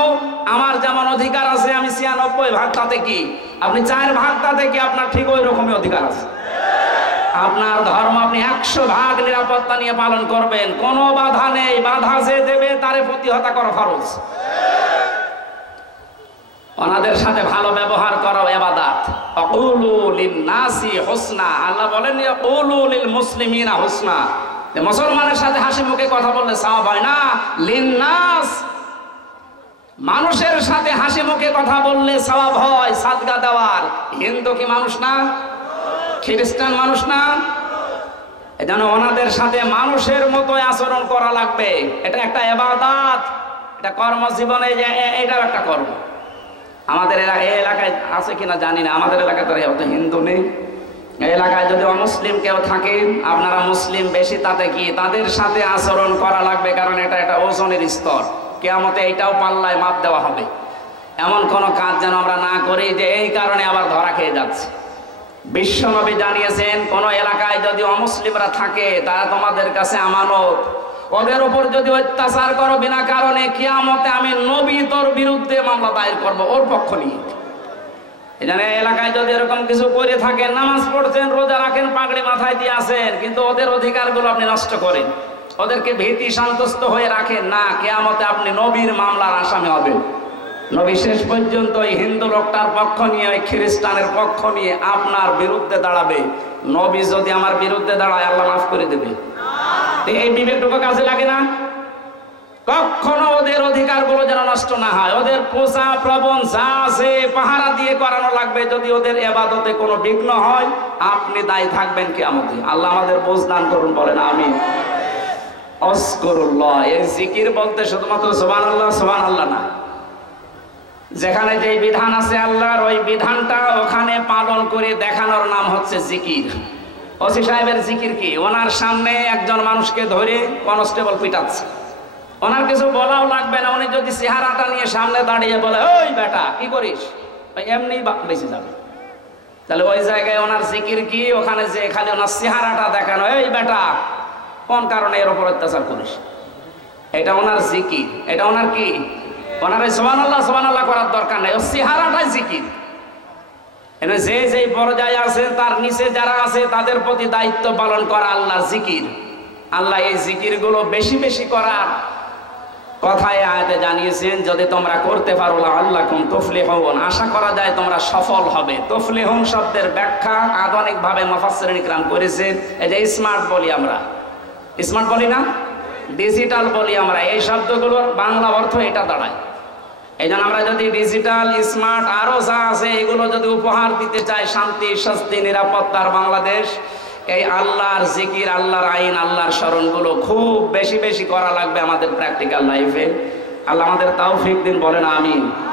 আমার যেমন অধিকার আছে, আমি 96% তাতে কি, আপনি 4% তাতে কি, আপনার ঠিক ওই রকমই অধিকার আছে। আপনার ধর্ম আপনি 100% নিরাপত্তা নিয়ে পালন করবেন, কোনো বাধা নেই। বাধা যে দেবে তারে প্রতিহত করা ফরজ। ওনাদের সাথে ভালো ব্যবহার করো ইবাদত। আকুলু লিন-নাসি হুসনা, আল্লাহ বলেন আকুলু লিল মুসলিমিনা হুসনা। মুসলমানের সাথে হাসি মুখে কথা বললে সওয়াব হয় না। লিন-নাস, মানুষের সাথে হাসি মুখে কথা বললে সওয়াব হয় সাদকা দেওয়ার। হিন্দু কি মানুষ না? খ্রিস্টান মানুষ না? এজন্য ওনাদের সাথে মানুষের মতো আচরণ করা লাগবে। এটা একটা ইবাদত, এটা কর্মজীবনে যে এটার একটা কর্ম। আমাদের এলাকায় আছে কিনা জানি না, আমাদের এলাকায় তো অত হিন্দু নেই। এই এলাকায় যদি অমুসলিম কেউ থাকে, আপনারা মুসলিম বেশি, তাতে কি তাদের সাথে আচরণ করা লাগবে, কারণ এটা একটা ওজনের স্তর। কিয়ামতে এইটাও পাল্লায় মাপ দেওয়া হবে। এমন কোন কাজ যেন আমরা না করি যে এই কারণে আবার ধরা খেয়ে যাচ্ছে। বিশ্বনবী জানিয়েছেন, কোন এলাকায় যদি অমুসলিমরা থাকে তারা তোমাদের কাছে আমানত, ওদের উপর যদি অত্যাচার করো বিনা কারণে, কিয়ামতে আমি নবী তোর বিরুদ্ধে মামলা দায়ের করব ওর পক্ষ নিয়ে। এজন্য এলাকায় যদি এরকম কিছু করে থাকেন, নামাজ পড়ছেন, রোজা রাখেন, পাগড়ি মাথায় দিয়ে আসেন, কিন্তু ওদের অধিকারগুলো আপনি নষ্ট করেন, ওদেরকে ভীতি সন্তুষ্ট হয়ে রাখেন না, কিয়ামতে আপনি নবীর মামলার আসামি হবেন। নবী শেষ পর্যন্ত ওই হিন্দু লোকটার পক্ষ নিয়ে, ওই খ্রিস্টানের পক্ষ নিয়ে আপনার বিরুদ্ধে দাঁড়াবে। নবী যদি আমার বিরুদ্ধে দাঁড়ায়, আল্লাহ মাফ করে দেবে। এই বিবেকটুকু কাজে লাগে না? কখনো ওদের অধিকারগুলো যেন নষ্ট না হয়। ওদের পোষা প্রবণ যা আছে পাহারা দিয়ে করানো লাগবে। যদি ওদের ইবাদতে কোনো বিঘ্ন হয়, আপনি দায়ী থাকবেন কিয়ামতে। আল্লাহ আমাদের বোঝ দান করুন, বলেন আমিন। আযকুরুল্লাহ, এই জিকির বলতে শুধুমাত্র সুবহানাল্লাহ সুবহানাল্লাহ না, যেখানে যে বিধান আছে আল্লাহর, ওই বিধানটা ওখানে পালন করে দেখানোর নাম হচ্ছে জিকির। ওসি সাহেবের জিকির কি? ওনার সামনে একজন মানুষকে ধরে কনস্টেবল পিটাচ্ছে, ওনার কিছু বলাও লাগবে না। উনি যদি চেহারাটা নিয়ে সামনে দাঁড়িয়ে বলে, ওই বেটা কি করিস, এমনি বেঁচে যাবে। তাহলে ওই জায়গায় ওনার জিকির কি? ওখানে যে খালি ওনার চেহারাটা দেখানো, এই বেটা কোন কারণে এর উপর অত্যাচার করিস, এটা ওনার জিকির। এটা ওনার কি? ওনার সুবহানাল্লাহ সুবহানাল্লাহ করার দরকার নেই, ওর চেহারাটাই জিকির। যে যেই পর্যায়ে আছে তার নিচে যারা আছে তাদের প্রতি দায়িত্ব পালন করা আল্লাহর জিকির। আল্লাহ এই জিকির গুলো বেশি বেশি করার কথায় আয়াতে জানিয়েছেন, যদি তোমরা করতে পারো লাআল্লাকুম তুফলিহুন, আশা করা যায় তোমরা সফল হবে। তুফলিহুন শব্দের ব্যাখ্যা আধুনিক ভাবে মুফাসসিরিন ইকরাম করেছেন। এই যে স্মার্ট বলি আমরা, স্মার্ট বলি না, ডিজিটাল বলি আমরা, এই শব্দগুলোর বাংলা অর্থ এটা দাঁড়ায়। এই জন্য আমরা যদি ডিজিটাল, স্মার্ট আরো যা আছে এগুলো যদি উপহার দিতে চাই শান্তি, স্বস্তি, নিরাপত্তার বাংলাদেশ, এই আল্লাহর জিকির, আল্লাহর আইন, আল্লাহর স্মরণগুলো খুব বেশি বেশি করা লাগবে আমাদের প্র্যাকটিক্যাল লাইফে। আল্লাহ আমাদের তৌফিক দিন, বলেন আমিন।